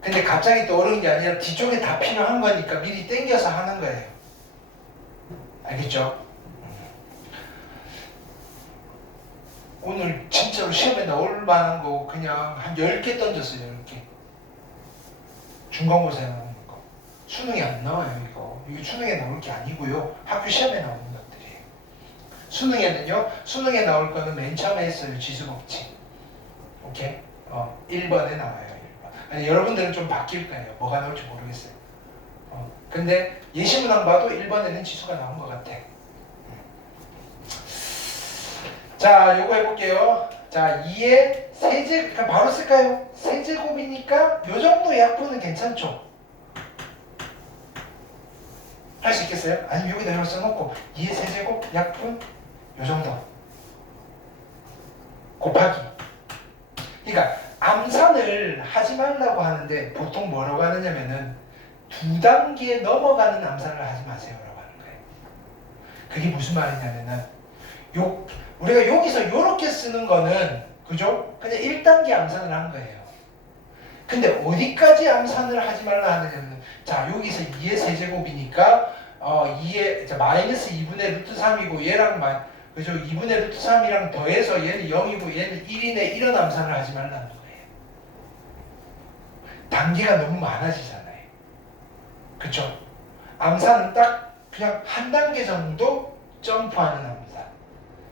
근데 갑자기 떠오른 게 아니라 뒤쪽에 다 필요한 거니까 미리 땡겨서 하는 거예요. 알겠죠? 오늘 진짜로 시험에 나올 만한 거 그냥 한 10개 던졌어요. 10개. 중간고사에 나오는 거. 수능에 안 나와요, 이거. 이게 수능에 나올 게 아니고요. 학교 시험에 나오는 것들이에요. 수능에 나올 거는 맨 처음에 했어요. 지수법칙. 오케이? 1번에 나와요. 1번. 아니, 여러분들은 좀 바뀔 거예요. 뭐가 나올지 모르겠어요. 근데 예시문항 봐도 1번에는 지수가 나온 것 같아. 자, 요거 해볼게요. 자, 2의 세제, 바로 쓸까요? 세제곱이니까 요 정도 약분은 괜찮죠? 할 수 있겠어요? 아니면 여기다 이렇게 써놓고 2의 세제곱 약분 요 정도 곱하기. 그러니까 암산을 하지 말라고 하는데 보통 뭐라고 하느냐면은 2단계 넘어가는 암산을 하지 마세요라고 하는 거예요. 그게 무슨 말이냐면은 우리가 여기서 요렇게 쓰는 거는 그죠? 그냥 1단계 암산을 한 거예요. 근데 어디까지 암산을 하지 말라 하느냐면 자 여기서 2의 세제곱이니까 2의 마이너스 2분의 루트 3이고 얘랑 그죠? 2분의 루트 3이랑 더해서 얘는 0이고 얘는 1이네 이런 암산을 하지 말라는 거예요. 단계가 너무 많아지잖아요. 그쵸? 암산은 딱 그냥 한 단계 정도 점프하는 암산.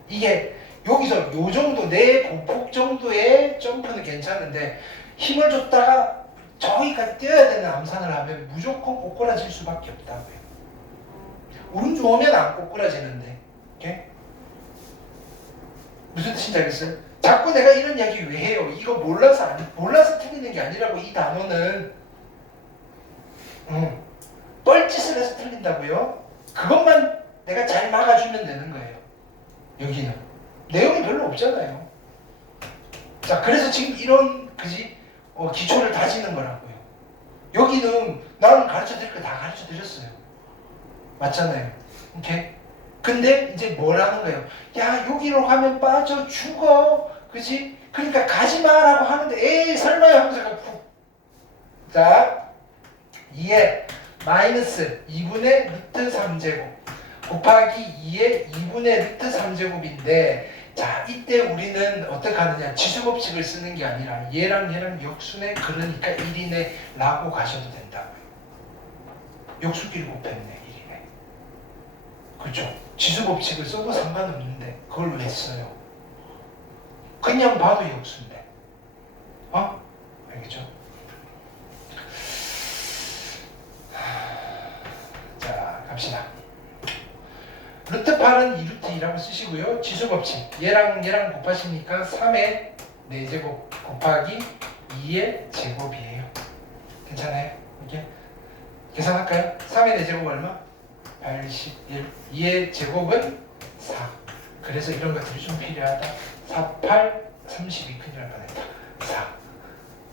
이게 여기서 요 정도 내 보폭 정도의 점프는 괜찮은데 힘을 줬다가 저기까지 뛰어야 되는 암산을 하면 무조건 꼬꾸라질 수밖에 없다고요. 운 좋으면 안 꼬꾸라지는데. 오케이? 무슨 뜻인지 알겠어요? 자꾸 내가 이런 이야기 왜 해요? 이거 몰라서 틀리는 게 아니라고. 이 단어는 뻘짓을 해서 틀린다고요? 그것만 내가 잘 막아주면 되는 거예요. 여기는 내용이 별로 없잖아요. 자, 그래서 지금 이런 기초를 다지는 거라고요. 여기는 나는 가르쳐 드릴 거 다 가르쳐 드렸어요. 맞잖아요. 오케이? 근데 이제 뭐라는 거예요? 야, 여기로 가면 빠져 죽어. 그치? 그러니까 가지 마라고 하는데 에이 설마요 하면서 푹. 자, 2에 마이너스 2분의 루트 3제곱 곱하기 2의 2분의 루트 3제곱인데 자 이때 우리는 어떻게 하느냐 지수법칙을 쓰는 게 아니라 얘랑 역수네 그러니까 1이네 라고 가셔도 된다고요. 역수끼리 곱했네 1이네. 그렇죠? 지수법칙을 써도 상관없는데 그걸 왜 써요? 그냥 봐도 역수인데 알겠죠? 자 갑시다. 루트 8은 2루트 2라고 쓰시고요. 지수법칙 얘랑 곱하시니까 3의 4제곱 곱하기 2의 제곱이에요. 괜찮아요? 이게 계산할까요? 3의 4제곱 얼마? 81. 2의 제곱은 4. 그래서 이런 것들이 좀 필요하다. 4, 8, 32 큰일 날 뻔했다. 4.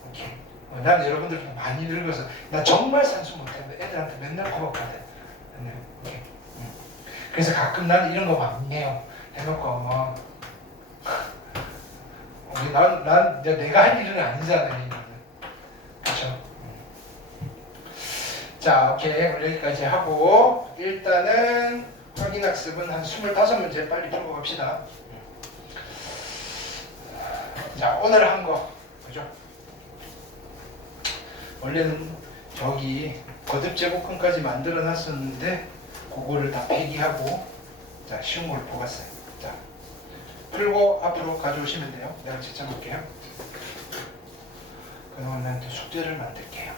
오케이. 난 여러분들 많이 늙어서 나 정말 산수 못했는데 애들한테 맨날 고맙거든. 오케이. 그래서 가끔 나는 이런 거 많이 해요. 해놓고 난 내가 할 일은 아니잖아요. 그렇죠? 자, 오케이. 여기까지 하고 일단은 확인학습은 한 25문제 빨리 풀고 갑시다. 자, 오늘 한 거 그죠? 원래는 저기 거듭제곱근까지 만들어 놨었는데 그거를 다 폐기하고 자 쉬운 걸 뽑았어요. 자 풀고 앞으로 가져오시면 돼요. 내가 직접 볼게요. 그동안 난 숙제를 만들게요.